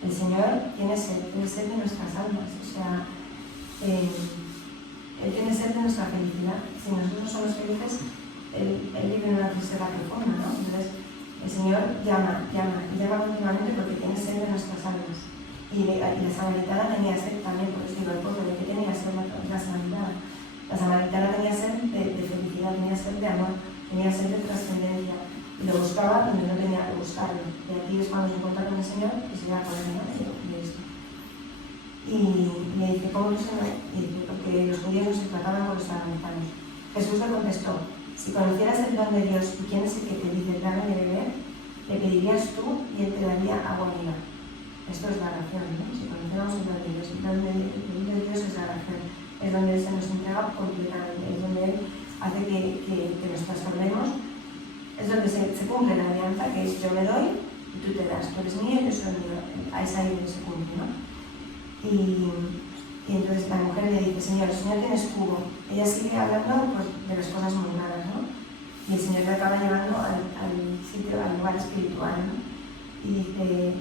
El Señor tiene sed de nuestras almas. O sea, Él tiene sed de nuestra felicidad. Si nosotros somos felices, Él vive en una tristeza profunda, ¿no? Entonces, el Señor llama continuamente porque tiene sed de nuestras almas. Y la samaritana tenía sed también, por eso digo el pozo, de que tenía sed la samaritana. La samaritana tenía sed de felicidad, tenía sed de amor, tenía sed de trascendencia. Y lo buscaba donde no tenía que buscarlo. Y aquí es cuando se encuentra con el Señor y se da cuenta de esto. Y le dice, ¿cómo no se ve? Y dice, porque los judíos no se trataban con los samaritanos. Jesús le contestó, si conocieras el don de Dios y quién es el que te dice, dame de beber, le pedirías tú y Él te daría agua viva. Esto es la oración, ¿no? Si conocemos el don de Dios, el don de Dios es la oración. Es donde Él se nos entrega completamente, es donde Él hace que nos transformemos. Es donde se cumple la alianza, que es yo me doy y tú te das. Tú eres mío y yo soy mío. A esa ahí se cumple, ¿no? Y entonces la mujer le dice, Señor, el Señor tiene escudo. Ella sigue hablando pues, de las cosas mundanas, ¿no? Y el Señor le acaba llevando al sitio, al lugar espiritual, ¿no? Y dice,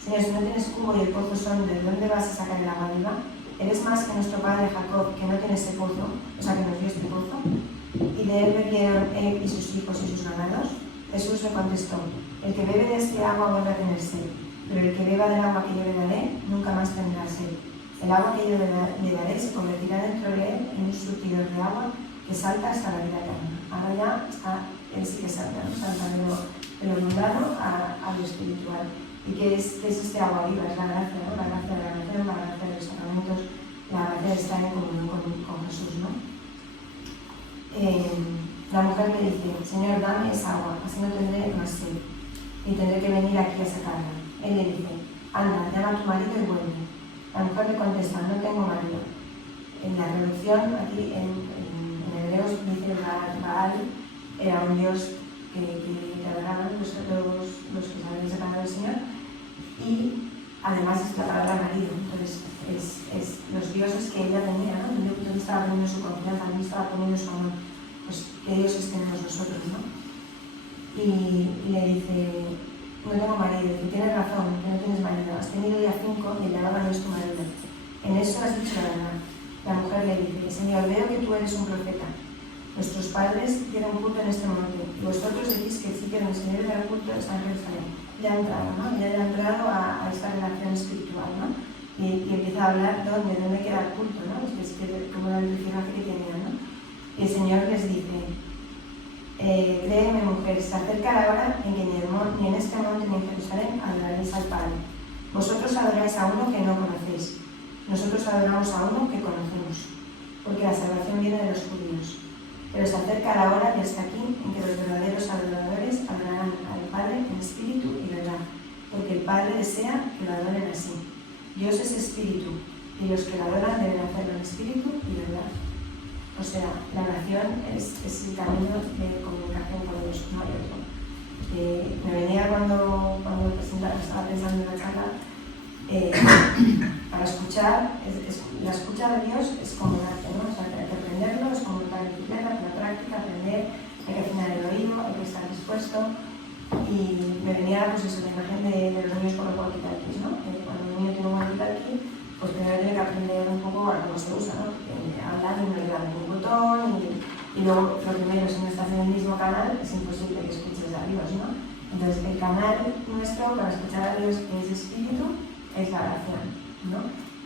Señor, si no tienes cubo y el pozo son, ¿de dónde vas a sacar el agua viva? Eres más que nuestro padre Jacob, que no tiene ese pozo, o sea, que nos dio este pozo. Y de él bebieron él y sus hijos y sus ganados. Jesús le contestó, el que bebe de este agua vuelve a tener sed, pero el que beba del agua que yo le daré, nunca más tendrá sed. El agua que yo le daré se convertirá dentro de él en un surtidor de agua que salta hasta la vida eterna. Ahora ya está, él sí que salta, ¿no? Salta de lo mundano a lo espiritual. ¿Y qué es este agua viva? Es la gracia, ¿no? La gracia de la oración, la gracia de los sacramentos, la gracia de estar en comunión con Jesús, ¿no? La mujer le dice, Señor, dame esa agua, así no tendré más sed, y tendré que venir aquí a sacarla. Él le dice, anda, llama a tu marido y vuelve. La mujer le contesta, no tengo marido. En la traducción, aquí en hebreos dice Baal era un dios que adoraban los que se habían sacado del Señor, y además es la palabra marido. Entonces es los dioses que ella tenía, ¿no? Donde estaba poniendo su confianza, donde estaba poniendo su amor. Pues que dioses tenemos nosotros, ¿no? Y le dice, no tengo marido, que tienes razón, que no tienes marido, has tenido ya 5 y el llamaba no es tu marido. En eso has dicho la verdad. La mujer le dice, Señor, veo que tú eres un profeta. Nuestros padres dieron culto en este monte, y vosotros decís que el sitio donde el Señor dará culto está en Jerusalén. Y ya ha entrado, ¿no? Ya ha entrado a esta relación espiritual, ¿no? Y empieza a hablar dónde queda el culto, ¿no? Es que como la religión que tenía, ¿no? Y el Señor les dice, créeme, mujeres, se acerca la hora en que ni en este monte ni en Jerusalén adoraréis al Padre. Vosotros adoráis a uno que no conocéis, nosotros adoramos a uno que conocemos, porque la salvación viene de los judíos. Pero se acerca la hora que está aquí en que los verdaderos adoradores adorarán al Padre en espíritu y verdad, porque el Padre desea que lo adoren así. Dios es espíritu, y los que lo adoran deben hacerlo en espíritu y verdad. O sea, la oración es el camino de comunicación con Dios, no hay otro. Me venía cuando estaba pensando en la charla, para escuchar, la escucha de Dios es como un arte, ¿no? O sea, hay que aprenderlo, es como una bicicleta, la práctica, aprender, hay que afinar el oído, hay que estar dispuesto. Y me venía pues eso, la imagen de los niños con los walkie-talkies, ¿no? Cuando un niño tiene un walkie-talkie, pues primero tiene que aprender un poco a cómo se usa, ¿no? Hablar y no le dan ningún botón, y luego lo primero, si no estás en el mismo canal, es imposible que escuches a Dios, ¿no? Entonces, el canal nuestro para escuchar a Dios, que es espíritu, es la oración, ¿no?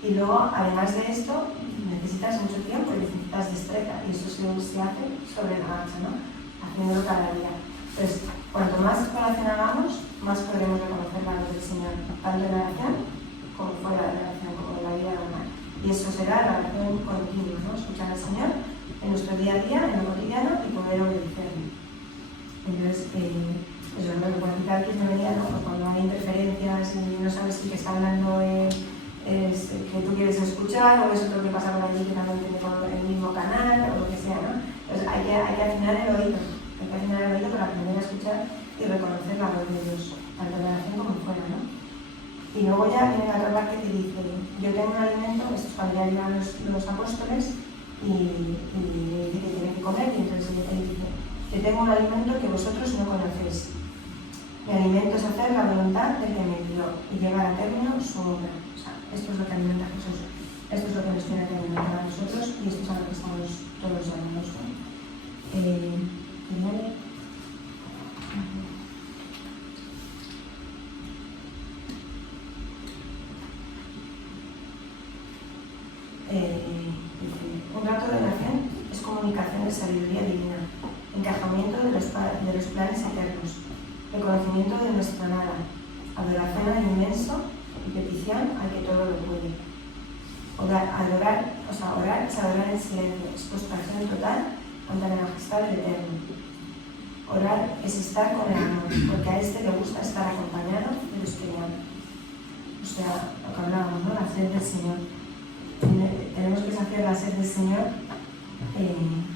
Y luego, además de esto, necesitas mucho tiempo y necesitas destreza, y eso se hace sobre la marcha, ¿no? Haciéndolo cada día. Entonces, cuanto más oración hagamos, más podremos reconocer la voz del Señor, tanto en la oración como fuera de la oración, como en la vida normal. Y eso será la oración continua, ¿no? Escuchar al Señor en nuestro día a día, en lo cotidiano, y poder obedecerle. Entonces, eso es lo que cualificar que me venía, ¿no? Cuando hay interferencias y no sabes si que está hablando es que tú quieres escuchar o es otro que pasa por allí que también tiene el mismo canal o lo que sea, ¿no? Entonces hay que afinar el oído, para aprender a escuchar y reconocer la voz de Dios, tanto en la oración como fuera, ¿no? Y luego ya viene la otra parte que dice, yo tengo un alimento, esto es cuando ya llegan los apóstoles y dice que tienen que comer, y entonces él dice, que tengo un alimento que vosotros no conocéis. Mi alimento es hacer la voluntad del que me envió y llevar a término su obra. O sea, esto es lo que alimenta a Jesús. Esto es lo que nos tiene que alimentar a nosotros y esto es a lo que estamos todos llamados, ¿no? Un rato de oración es comunicación de sabiduría divina, encajamiento de los planes eternos, reconocimiento de nuestra nada, adoración al inmenso y petición al que todo lo puede. Orar es adorar en silencio, es postración total ante la majestad del Eterno. Orar es estar con el amor, porque a este le gusta estar acompañado de los que le aman. O sea, lo que hablábamos, ¿no? La sed del Señor. Tenemos que saciar la sed del Señor en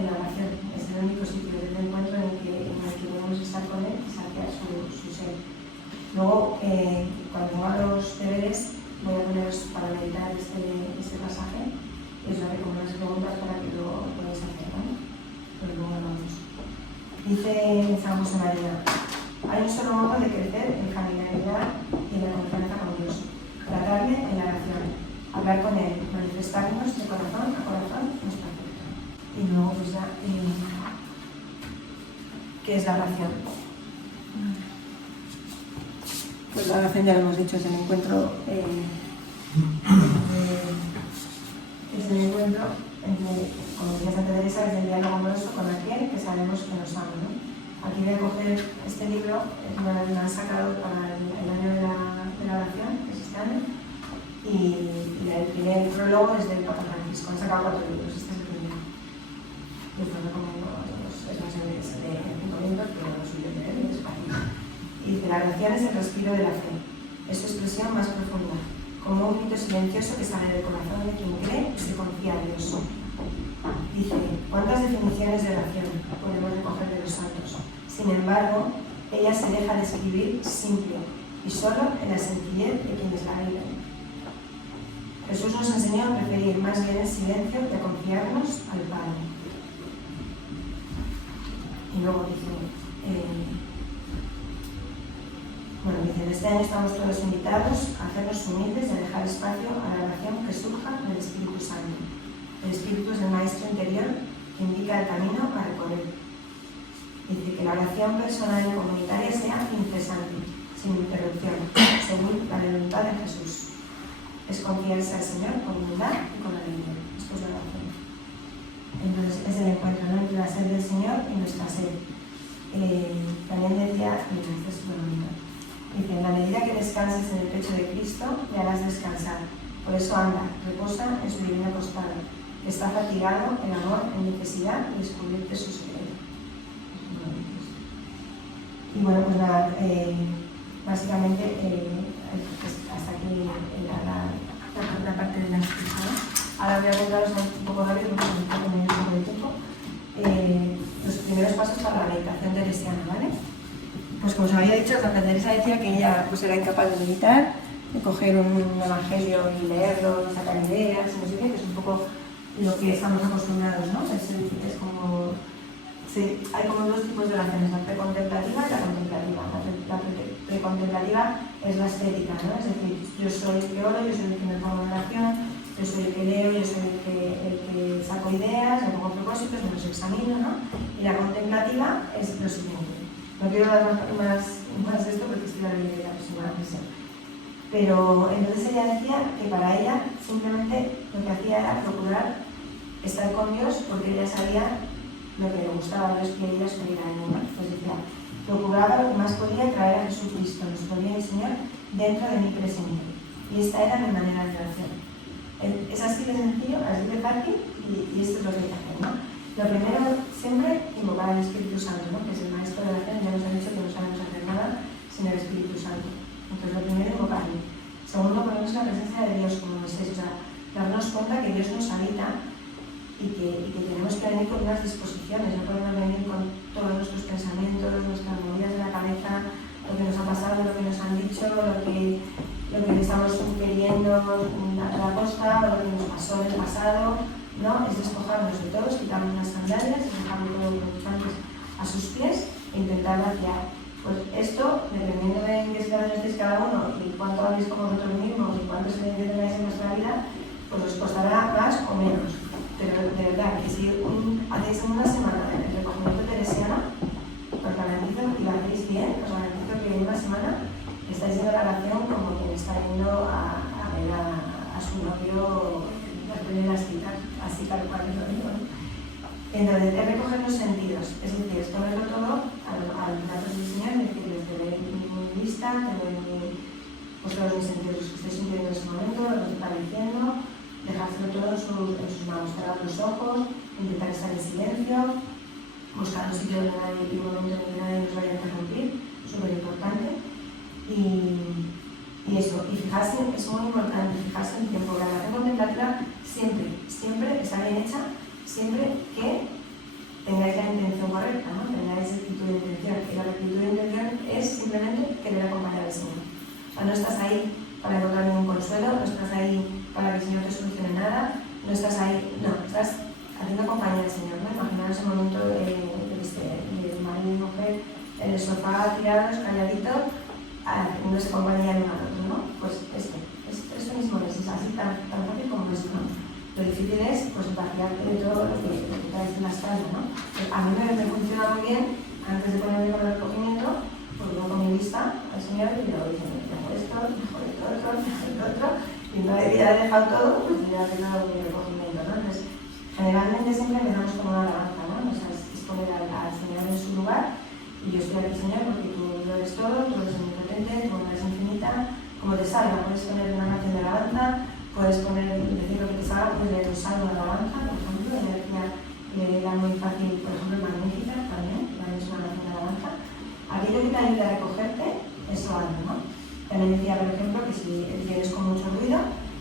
la oración. Es el único sitio de encuentro en el que podemos estar con Él y saciar su sed. Luego, cuando haga los deberes, voy a poneros para meditar este pasaje y os haré como unas preguntas para que lo podáis hacer, ¿no? Pero luego vamos. Dice San José María, hay un solo modo de crecer en familiaridad y en la confianza con Dios. Tratarle en la oración, hablar con Él, manifestarnos de corazón a corazón nuestra fe. Y luego, pues ya, ¿qué es la oración? Pues la oración ya lo hemos dicho, es el encuentro entre, como decía Santa Teresa, es el diálogo amoroso con aquel que sabemos que nos ama, ¿no? Aquí voy a coger este libro, me lo han sacado para el año de la oración, que es este año, y el primer prólogo es del Papa Francisco. Han sacado 4 libros, este es el primero. Yo os lo recomiendo a todos, es más de 5 minutos, pero no soy de leer, es fácil. Y dice, la oración es el respiro de la fe, es su expresión más profunda, como un grito silencioso que sale del corazón de quien cree y se confía a Dios. Dice, ¿cuántas definiciones de oración podemos recoger de los santos? Sin embargo, ella se deja describir simple y solo en la sencillez de quienes la viven. Jesús nos enseñó a preferir más bien el silencio que a confiarnos al Padre. Y luego dice, en este año estamos todos invitados a hacernos humildes y a dejar espacio a la oración que surja del Espíritu Santo. El Espíritu es el maestro interior que indica el camino a recorrer. Dice que la oración personal y comunitaria sea incesante, sin interrupción, según la voluntad de Jesús. Es confiarse al Señor con humildad y con alegría. Esto es la oración. Entonces es el encuentro, ¿no?, entre la sed del Señor y nuestra sed. También decía, esto es muy bonito. Dice, en la medida que descanses en el pecho de Cristo, le harás descansar. Por eso anda, reposa en su divino costado. Está fatigado en amor, en necesidad de descubrirte su secreto. Y bueno, pues nada, básicamente hasta aquí la parte de la exposición. Ahora voy a contaros un poco rápido porque me está teniendo un poco de tiempo. Los primeros pasos para la meditación teresiana, ¿vale? Pues como os había dicho, Santa Teresa decía que ella pues, era incapaz de meditar, de coger un evangelio y leerlo, y sacar ideas, no sé qué, que es un poco lo que estamos acostumbrados, ¿no? Es como... Sí, hay como dos tipos de oraciones, la precontemplativa y la contemplativa. La precontemplativa es la estética, ¿no? Es decir, yo soy el que oro, yo soy el que me pongo en oración, yo soy el que leo, yo soy el que saco ideas, me pongo propósitos, me los examino, ¿no? Y la contemplativa es lo siguiente. No quiero dar más de esto porque estoy a la idea, pues igual que sé. Pero entonces ella decía que para ella simplemente lo que hacía era procurar estar con Dios porque ella sabía lo que le gustaba a Dios que ella estuviera en ella. Pues decía, procuraba lo que más podía traer a Jesucristo, nuestro bien y Señor, dentro de mi presente. Y esta era mi manera de oración. Es así de sencillo, así de fácil, y esto es lo que hay que hacer, ¿no? Lo primero, siempre invocar al Espíritu Santo, ¿no?, que es el maestro de la oración. Ya nos ha dicho que no sabemos hacer nada sin el Espíritu Santo. Entonces, lo primero, invocarle. Segundo, ponernos en la presencia de Dios, como es eso, o sea, darnos cuenta que Dios nos habita y que tenemos que venir con unas disposiciones, no podemos venir con todos nuestros pensamientos, nuestras movidas de la cabeza, lo que nos ha pasado, lo que nos han dicho, lo que estamos queriendo a la costa, o lo que nos pasó en el pasado, ¿no? Es despojarnos de todos, quitarnos las sandalias, dejarlo todo como antes a sus pies e intentar vaciar. Pues esto, dependiendo de en qué situación estéis cada uno y cuánto habléis con vosotros mismos y cuánto se tengáis en vuestra vida, pues os costará más o menos. Pero de verdad que si hacéis una semana de recogimiento teresiano, os garantizo, y lo hacéis bien, os garantizo que en una semana estáis en la oración como quien está yendo a ver a su novio las primeras citas, así tal cual lo digo, ¿no? Entonces, es recoger los sentidos, es decir, es ponerlo todo al plato del Señor, es decir, desde mi vista, pues todos mis sentidos, los que estoy sintiendo en ese momento, lo que está diciendo, dejárselo todo en sus manos, cerrar los ojos, intentar estar en silencio, buscar un sitio donde nadie y un momento en que nadie nos vaya a interrumpir, súper importante. Y eso, y fijarse, es muy importante fijarse en el tiempo. La oración contemplativa siempre está bien hecha, siempre que tengáis la intención correcta, ¿no? Tengáis actitud de intención. Y la actitud de intención es simplemente querer acompañar al Señor. O sea, no estás ahí para encontrar ningún consuelo, no estás ahí para que el Señor te solucione nada, no estás ahí, no, estás haciendo compañía al Señor, ¿no? Imaginaros el momento de marido y mujer en el sofá tirados, calladitos, haciéndose compañía el uno al otro, ¿no? Pues esto mismo es así tan fácil como esto, ¿no? Lo difícil es pues vaciarte de todo lo que traes en la espalda, ¿no? A mí me funciona muy bien, antes de ponerme con el recogimiento, pues voy con mi lista al Señor y le digo, dejo esto, dejo otro, y una vez ya he dejado todo, pues ya he dejado mi recogimiento, ¿no? Entonces, generalmente siempre empezamos con una alabanza, ¿no? O sea, es poner al Señor en su lugar, y yo estoy aquí, Señor, porque tú lo eres todo, tú eres omnipotente, tu bondad es infinita, como te salga, puedes poner una canción de alabanza, puedes decir lo que te salga, puedes leer un salmo de alabanza, por ejemplo, era muy fácil, por ejemplo, Magnífica también es una canción de alabanza. Aquello que te ayuda a recogerte, eso algo, ¿no? También decía, por ejemplo, que si tienes con mucho ruido,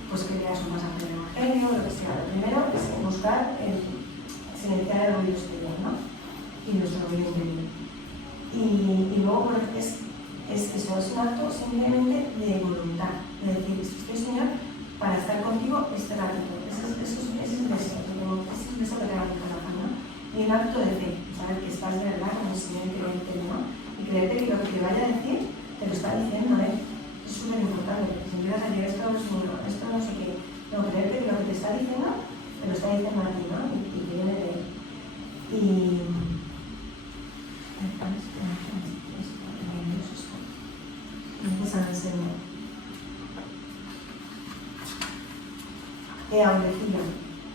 pues que leas un pasaje del Evangelio, lo que sea. Lo primero es buscar silenciar el ruido exterior, ¿no? Y nuestro ruido interior. Y luego es eso, es un acto simplemente de voluntad, de decir, estoy, Señor, para estar contigo este ratito. Ese es el deseo, ese es el deseo que tengo en cada ¿no? Y un acto de fe, saber que estás de verdad con el Señor y creerte, ¿no? Y creerte que lo que te vaya a decir, te lo está diciendo Él. Es súper importante, porque si empiezas a decir esto no sé qué, no, creerte que lo que te está diciendo, te lo está diciendo a ti, ¿no? Y que viene de Él. Y hombrecillo,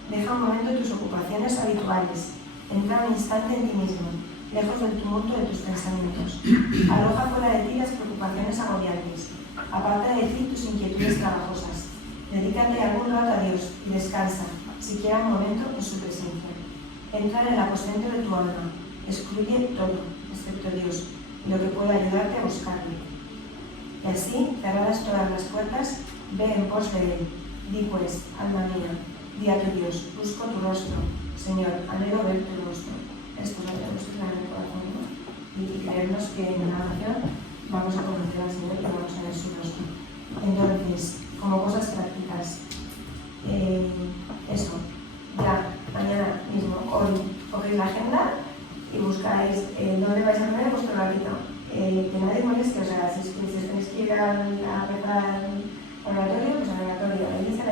deja un momento tus ocupaciones habituales, entra un instante en ti mismo, lejos del tumulto de tus pensamientos. Arroja fuera de ti las preocupaciones agobiantes. Aparta de ti tus inquietudes trabajosas. Dedícate algún rato a Dios y descansa, siquiera un momento, en su presencia. Entra en el aposento de tu alma. Excluye todo, excepto Dios, y lo que pueda ayudarte a buscarle. Y así, cerradas todas las puertas, ve en pos de Él. Di pues, alma mía, di a tu Dios, busco tu rostro. Señor, anhelo ver tu rostro. Esto es lo que tenemos que tener en el corazón, ¿no? Y creernos que en la oración vamos a conocer al Señor y vamos a ver su rostro. Entonces, como cosas prácticas, eso, ya, mañana mismo, hoy, cogéis la agenda y buscáis dónde vais a poner vuestro ratito. Que nadie moleste, o sea, si tenéis que ir a rezar al oratorio, pues al oratorio, a la iglesia,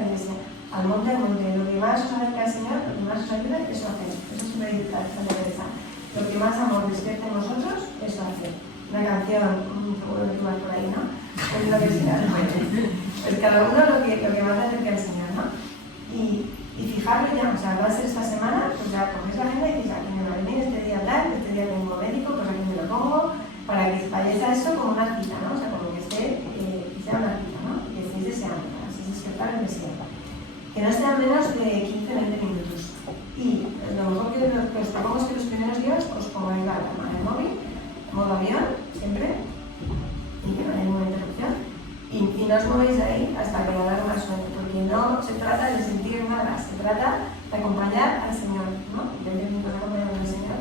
al monte, lo que más os acerca al Señor, lo que más os ayuda, eso hacer. Eso siempre dice la Teresa. Lo que más amor despierte en vosotros, eso hacer. Una canción, seguro que tú vas por ahí, ¿no? Pues lo que sea, pues cada uno lo que más acerca al Señor, ¿no? Y fijarlo ya, o sea, va a ser esta semana, pues ya cogéis la agenda y dices, aquí me va a venir este día tal, este día tengo médico, pues aquí me lo pongo, para que vayáis a eso como una cita, ¿no? O sea, como que esté, que sea una cita, ¿no? Que estéis deseando, para que despertar el deseo. Que no sean menos de 15-20 minutos. Y lo mejor que os propongo es que los primeros días os pongáis la alarma en el móvil, modo avión, siempre, y que no haya ninguna interrupción. Y no os movéis de ahí hasta que la alarma suene, porque no se trata de sentir nada, se trata de acompañar al Señor, ¿no? 20 minutos acompañando al Señor,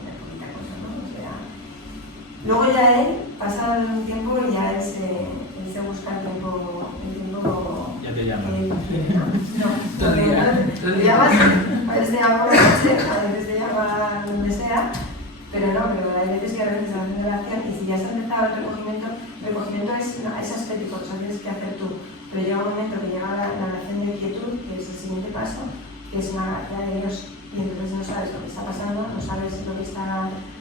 una poquita cosa, ¿no? O sea, luego ya él, pasado un tiempo, ya él se busca el tiempo como... Ya te llama. No, te llamas, a veces te llama por la noche, a veces te llama donde sea, pero hay veces que a veces hacen relación y si ya se ha empezado el recogimiento es aspecto, o sea, tienes que hacer tú, pero llega un momento que llega la oración de quietud, que es el siguiente paso, que es una gracia de Dios, y entonces no sabes lo que está pasando, no sabes lo que está,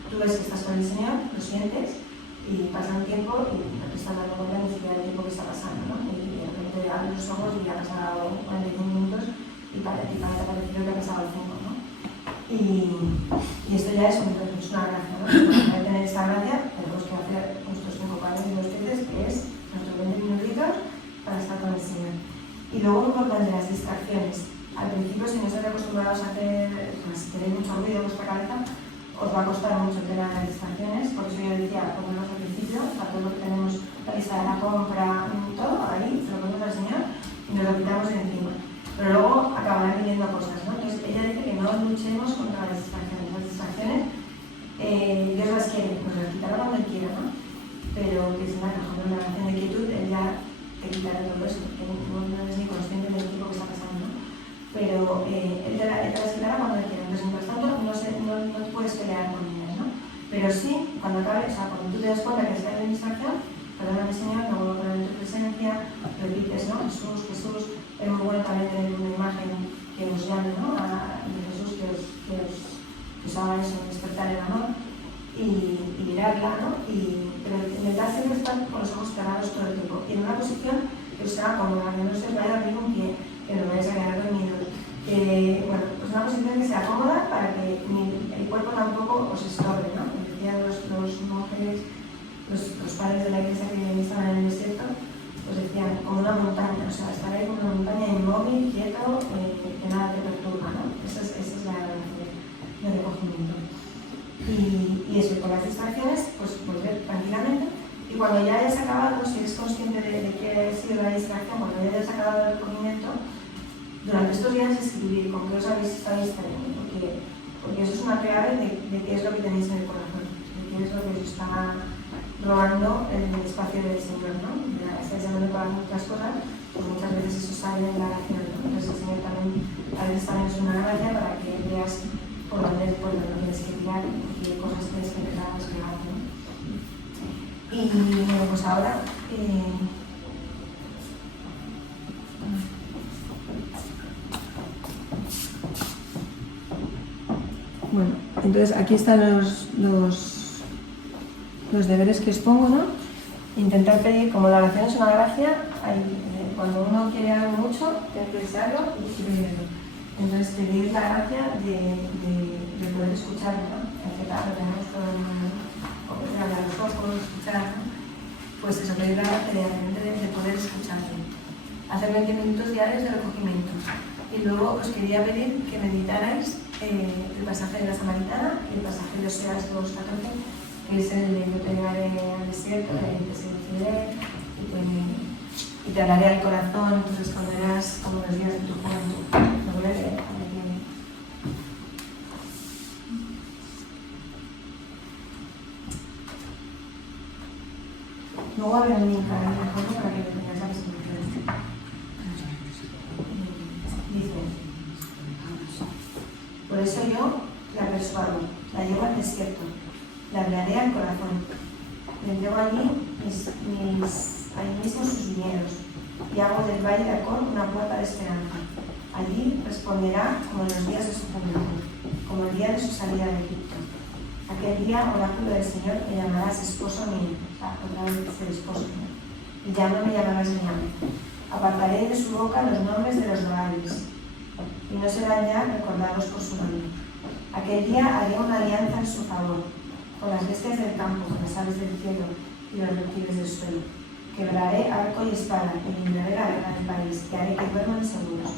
tú ves que estás con el Señor, lo sientes, y pasa un tiempo y no te estás dando cuenta ni siquiera del tiempo que está pasando, ¿no? Y de repente abres los ojos y ya ha pasado 45 minutos y parece que ha pasado el tiempo, ¿no? Y esto ya es una gracia, ¿no? Para tener esta gracia tenemos que hacer nuestros 5 panes y 2 veces, que es nuestros 20 minutitos para estar con el Señor. Y luego, muy importante, las distracciones. Al principio, si no estáis acostumbrados a hacer, pues, si tenéis mucho ruido en vuestra cabeza, os va a costar mucho el tema de las distracciones, por eso yo decía, ponemos al principio, a todo lo que tenemos la lista de la compra, todo, ahí, se lo ponemos al Señor y nos lo quitamos de encima. Pero luego acabarán viniendo cosas, ¿no? Entonces ella dice que no luchemos contra las distracciones. Las distracciones, Dios las quiere, nos las quitará cuando Él quiera, ¿no? Pero que si no, por ejemplo, en la oración de quietud, Él ya te quitará todo eso, porque no eres ni consciente del tiempo que está pasando, ¿no? Pero Él te las quitará cuando Él quiera. Entonces, mientras tanto, no te puedes pelear con ellas, ¿no? Pero sí, cuando acabe, o sea, cuando tú te das cuenta que estás en distracción, perdóname Señor, me vuelvo a poner en tu presencia, repites, ¿no? Jesús, Jesús, es muy bueno también tener una imagen que os llame, ¿no? De Jesús, que os haga eso, despertar el amor y mirarla, ¿no? Pero intentar siempre estar con los ojos cerrados todo el tiempo y en una posición que os sea cómoda, que no se os vaya a abrir un pie, que no vayáis a quedar dormidos. Bueno, pues una posición que sea cómoda para que el cuerpo tampoco os estorbe, ¿no? Como decían los monjes, los padres de la iglesia que estaban en el desierto, pues decían como una montaña, o sea, estar ahí como una montaña inmóvil, quieto, que nada te perturba, ¿no? Esa es la gracia de recogimiento. Y eso, con las distracciones, pues volver tranquilamente. Y cuando ya hayas acabado, si eres consciente de que ha sido la distracción, cuando ya hayas acabado el recogimiento, durante estos días escribir con qué os habéis estado distrayendo, porque eso es una clave de qué es lo que tenéis en el corazón, de qué es lo que os está robando el espacio del Señor, ¿no? Ya estáis llamando para muchas cosas, pues muchas veces eso sale en la oración, ¿no? Entonces el Señor también, a veces también es una gracia para que veas por dónde tienes que mirar y qué cosas tienes que empezar a desplegar, ¿no? Y bueno, pues ahora bueno, entonces aquí están los deberes que os pongo, ¿no? Intentar pedir, como la oración es una gracia, hay cuando uno quiere algo mucho, tiene que desearlo y pedirlo. Entonces, pedir la gracia de poder escucharlo, ¿no? En que claro, tenemos todo el mundo, o de abrir los ojos, escuchar, ¿no? Pues eso, pedir la gracia de poder escucharlo. Hacer 20 minutos diarios de recogimiento. Y luego os quería pedir que meditarais el pasaje de la Samaritana y el pasaje de Oseas 2:14, que es el de yo te llevaré al desierto, te seduciré y te hablaré al corazón, te esconderás como los días de tu juventud. Lo voy a leer, a ver qué. Luego habrá un link para que lo tengáis a disposición. Dice: por eso yo la persuado, la llevo al desierto, la hablaré al corazón, le entrego allí mismo sus viñedos, y hago del valle de Acón una puerta de esperanza. Allí responderá como en los días de su juventud, como el día de su salida de Egipto. Aquel día, oráculo del Señor, me llamarás esposo mío, o sea, otra vez el esposo mío, y ya no me llamarás mi amo. Apartaré de su boca los nombres de los Baales, y no serán ya recordados por su nombre. Aquel día haré una alianza en su favor, con las bestias del campo, con las aves del cielo y los reptiles del suelo. Quebraré arco y espada, eliminaré la guerra del país, y haré que duerman seguros.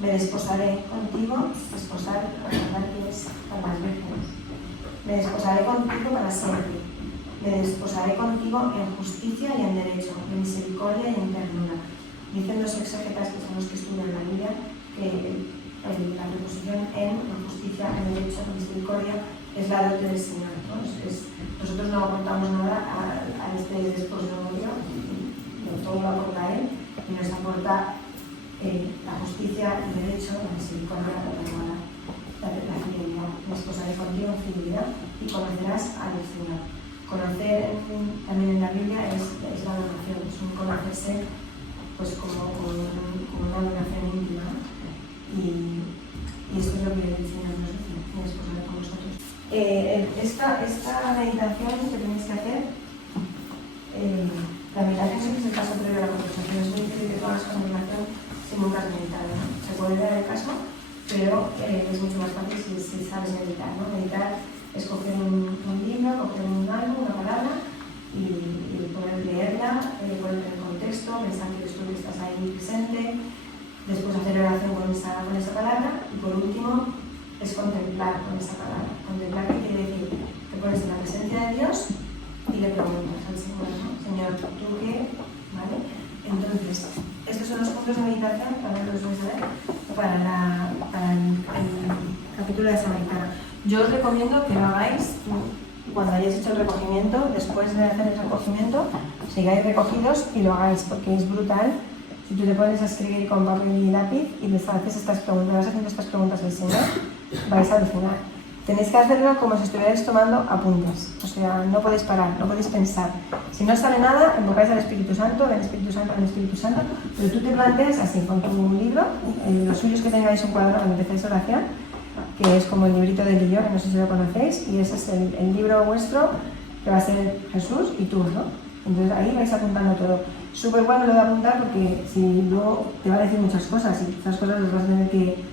Me desposaré contigo, desposar, recordar que es para las vírgenes. Me desposaré contigo para siempre. Me desposaré contigo en justicia y en derecho, en misericordia y en ternura. Dicen los exégetas, que son los que estudian la Biblia, que la preposición en justicia, en derecho, en misericordia, es la dote del Señor, ¿no? Nosotros no aportamos nada a este desposorio, todo lo aporta Él, y nos aporta la justicia, el derecho, la misericordia, la fidelidad. Me esposaré contigo en fidelidad y conocerás al Señor. Conocer también en la Biblia es la adoración, es un conocerse pues como una adoración íntima. Y esto es lo que el Señor nos dice, me esposaré con vosotros. Esta meditación que tenéis que hacer, la meditación siempre es el paso previo a la conversación. Es muy difícil que todas con meditación si nunca has meditado, ¿no? Se puede dar el caso, pero es mucho más fácil si sabes meditar, ¿no? Meditar es coger un libro, coger algo, una palabra y poder leerla, poner en contexto, pensar que tú estás ahí presente, después hacer oración con esa palabra y por último es contemplar con esa palabra. Contemplar, ¿qué quiere decir? Te pones en la presencia de Dios y le preguntas al Señor, ¿no? Señor, ¿tú qué? ¿Vale? Entonces, estos son los puntos de meditación, también los vais a ver, para el capítulo de Samaritana. Yo os recomiendo que lo hagáis cuando hayáis hecho el recogimiento, después de hacer el recogimiento, sigáis recogidos y lo hagáis, porque es brutal. Si tú te pones a escribir con papel y lápiz y les haces estas preguntas, vas haciendo estas preguntas al Señor, vais a alucinar. Tenéis que hacerlo como si estuvierais tomando apuntes, o sea, no podéis parar, no podéis pensar. Si no sale nada, invocáis al Espíritu Santo, ven Espíritu Santo, ven Espíritu Santo, pero tú te planteas así, con tu libro, los suyos que tengáis un cuadro cuando empecéis oración, que es como el librito del Lillo, que no sé si lo conocéis, y ese es el libro vuestro, que va a ser Jesús y tú, ¿no? Entonces ahí vais apuntando todo. Súper bueno lo de apuntar porque si luego te va a decir muchas cosas y esas cosas las vas a tener que,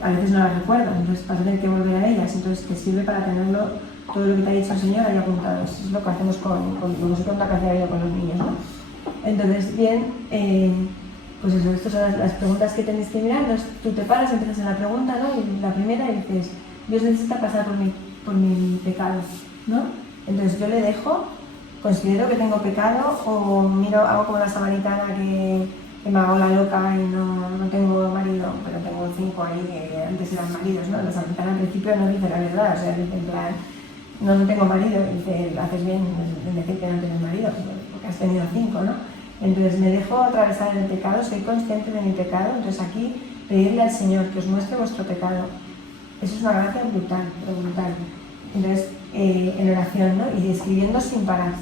a veces no las recuerdas, entonces vas a tener que volver a ellas, entonces te sirve para tenerlo, todo lo que te ha dicho el Señor ahí apuntado. Eso es lo que hacemos lo que os cuenta que hacía yo con los niños, ¿no? Entonces, bien, pues eso, estas son las preguntas que tenéis que mirar. Entonces tú te paras, empiezas en la pregunta, ¿no? Y la primera y dices, Dios necesita pasar por mi pecado, ¿no? Entonces yo le dejo, considero que tengo pecado o miro, hago como la samaritana que me hago la loca y no tengo marido, pero tengo 5 ahí que antes eran maridos, ¿no? La samaritana al principio no dice la verdad, o sea, dice en plan, no tengo marido, y dice, haces bien en decir que no tienes marido, porque has tenido 5, ¿no? Entonces me dejo atravesar el pecado, soy consciente de mi pecado, entonces aquí pedirle al Señor que os muestre vuestro pecado. Eso es una gracia brutal, brutal. Entonces, en oración, ¿no? Y escribiendo sin parar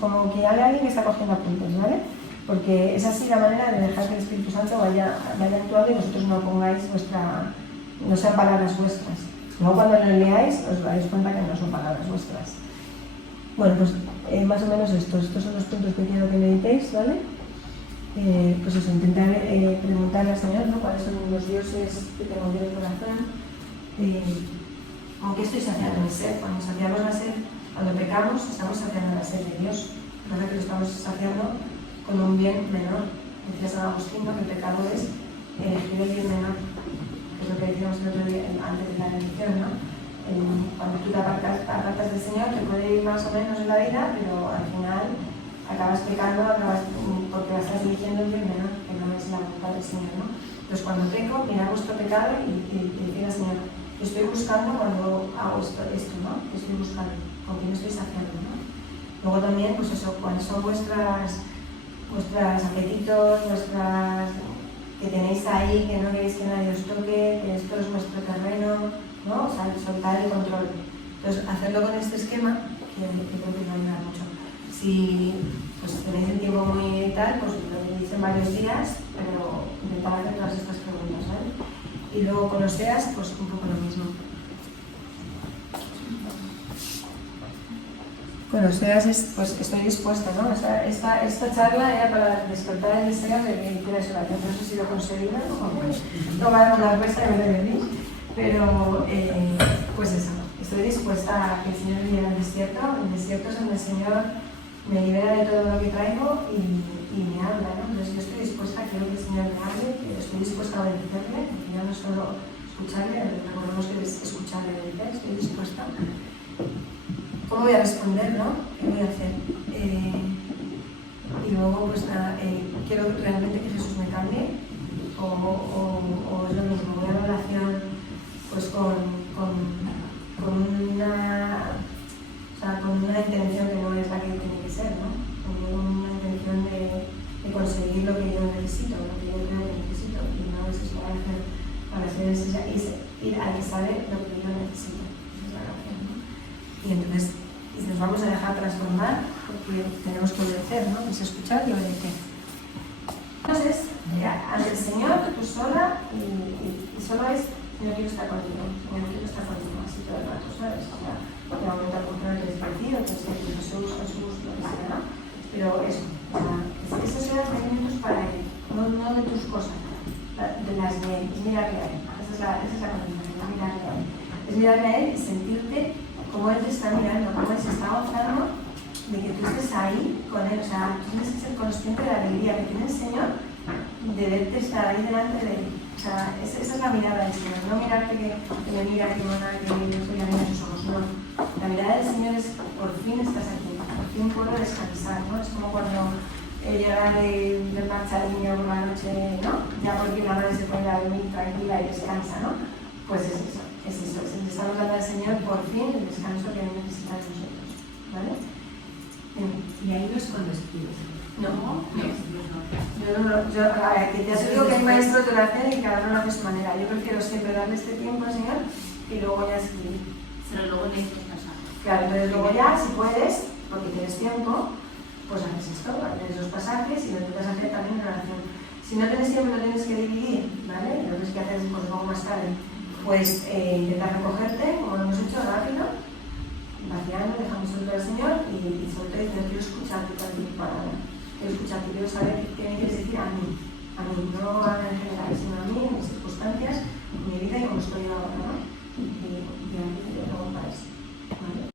como que haya alguien que está cogiendo apuntes, ¿vale? Porque es así la manera de dejar que el Espíritu Santo vaya actuando y vosotros no pongáis no sean palabras vuestras. Luego cuando lo leáis os dais cuenta que no son palabras vuestras. Bueno, pues más o menos estos son los puntos que quiero que meditéis, ¿vale? pues eso, intentar preguntarle al Señor, ¿no? Cuáles son los dioses que tengo yo en el corazón, con qué estoy saciando mi sed. Cuando saciamos la sed, cuando pecamos, estamos saciando la sed de Dios. Entonces que lo estamos saciando con un bien menor. Decía San Agustín, ¿no? Que el pecado es elegir el bien menor, que es lo que decíamos el otro día antes de la religión, ¿no? Cuando tú te apartas del Señor, te puede ir más o menos en la vida, pero al final acabas pecando, porque estás eligiendo el bien menor, que no es la voluntad del Señor, ¿no? Entonces cuando peco, mirar vuestro pecado y decir al Señor, estoy buscando cuando hago esto, ¿no? Estoy buscando, con quién estoy saciando, ¿no? Luego también, pues eso, cuáles son vuestros apetitos, que tenéis ahí, que no queréis que nadie os toque, que esto es vuestro terreno, ¿no? O sea, soltar el control. Entonces, hacerlo con este esquema, que creo que va a ayudar mucho. Si pues, tenéis el tiempo muy tal, pues lo diréis en varios días, pero intentar hacer todas estas preguntas, ¿vale? Y luego con Oseas, pues un poco lo mismo. Con Oseas, pues estoy dispuesta, ¿no? Esta charla era para despertar el deseo de que hiciera su oración. No sé si lo conseguí, ¿no? Tomar una respuesta en vez de venir. Pero, pues eso, estoy dispuesta a que el Señor me lleve al desierto. El desierto es donde el Señor me libera de todo lo que traigo y me habla, ¿no? Entonces yo estoy dispuesta, quiero que el Señor me hable, que estoy dispuesta a obedecerle, que ya no solo escucharle, recordemos que es escucharle y obedecer, estoy dispuesta. ¿Cómo voy a responder, no? ¿Qué voy a hacer? Y luego, pues nada, quiero realmente que Jesús me cambie, o es lo mismo, voy a la relación pues con una intención que no es la que tiene que ser, ¿no? Con una intención de conseguir lo que yo necesito, lo que yo creo que necesito, y no es eso para ser ir al que sabe lo que yo necesito. Esa es la relación, ¿no? Y entonces nos vamos a dejar transformar porque tenemos que obedecer, ¿no? Es escuchar y obedecer. Entonces, ante el Señor, tú sola y solo es Señor, quiero estar contigo, Señor, quiero estar contigo, así todo el rato, ¿sabes? O sea, de momento a lo mejor no te divertido, que sea Jesús, lo que sea, ¿no? Pero eso, o sea, esos son los movimientos para Él, no de tus cosas, de las de Él, es mirarle a Él. Esa es la condición, es mirarle a Él. Es mirarle a Él y sentirte como Él te está mirando, como Él se está gozando de que tú estés ahí con Él. O sea, tú tienes que ser consciente de la alegría que tiene el Señor de verte estar ahí delante de Él. O sea, esa es la mirada del Señor, no mirarte que me mira, que mona, que estoy mirando sus ojos, no. La mirada del Señor es, por fin estás aquí, por fin puedo descansar, ¿no? Es como cuando llega de marcha el niño por la noche, ¿no? Ya por fin la madre se pone a dormir tranquila y descansa, ¿no? Pues es eso, le estamos dando al Señor por fin el descanso que necesita de nosotros, ¿vale? Y ahí no es cuando escribes. No. Yo a ver, que ya os digo que hay maestros de oración y cada uno lo hace a su manera. Yo prefiero siempre darle este tiempo al Señor y luego ya escribir. Pero luego necesitas pasar. Claro, entonces luego ya, si puedes, porque tienes tiempo, pues haces esto, haces los pasajes y lo intentas hacer también en oración. Si no tienes tiempo, lo tienes que dividir, ¿vale? Lo tienes que hacer pues, luego más tarde. Pues intentar recogerte, como lo hemos hecho, rápido, vaciando, dejamos soltar al Señor y sobre todo yo quiero escucharte para ti, quiero escucharte, quiero saber qué me quieres decir a mí, no a en general, sino a mí, en mis circunstancias, en mi vida y como estoy ahora, ¿no? Y a mí te lo preguntas, ¿vale?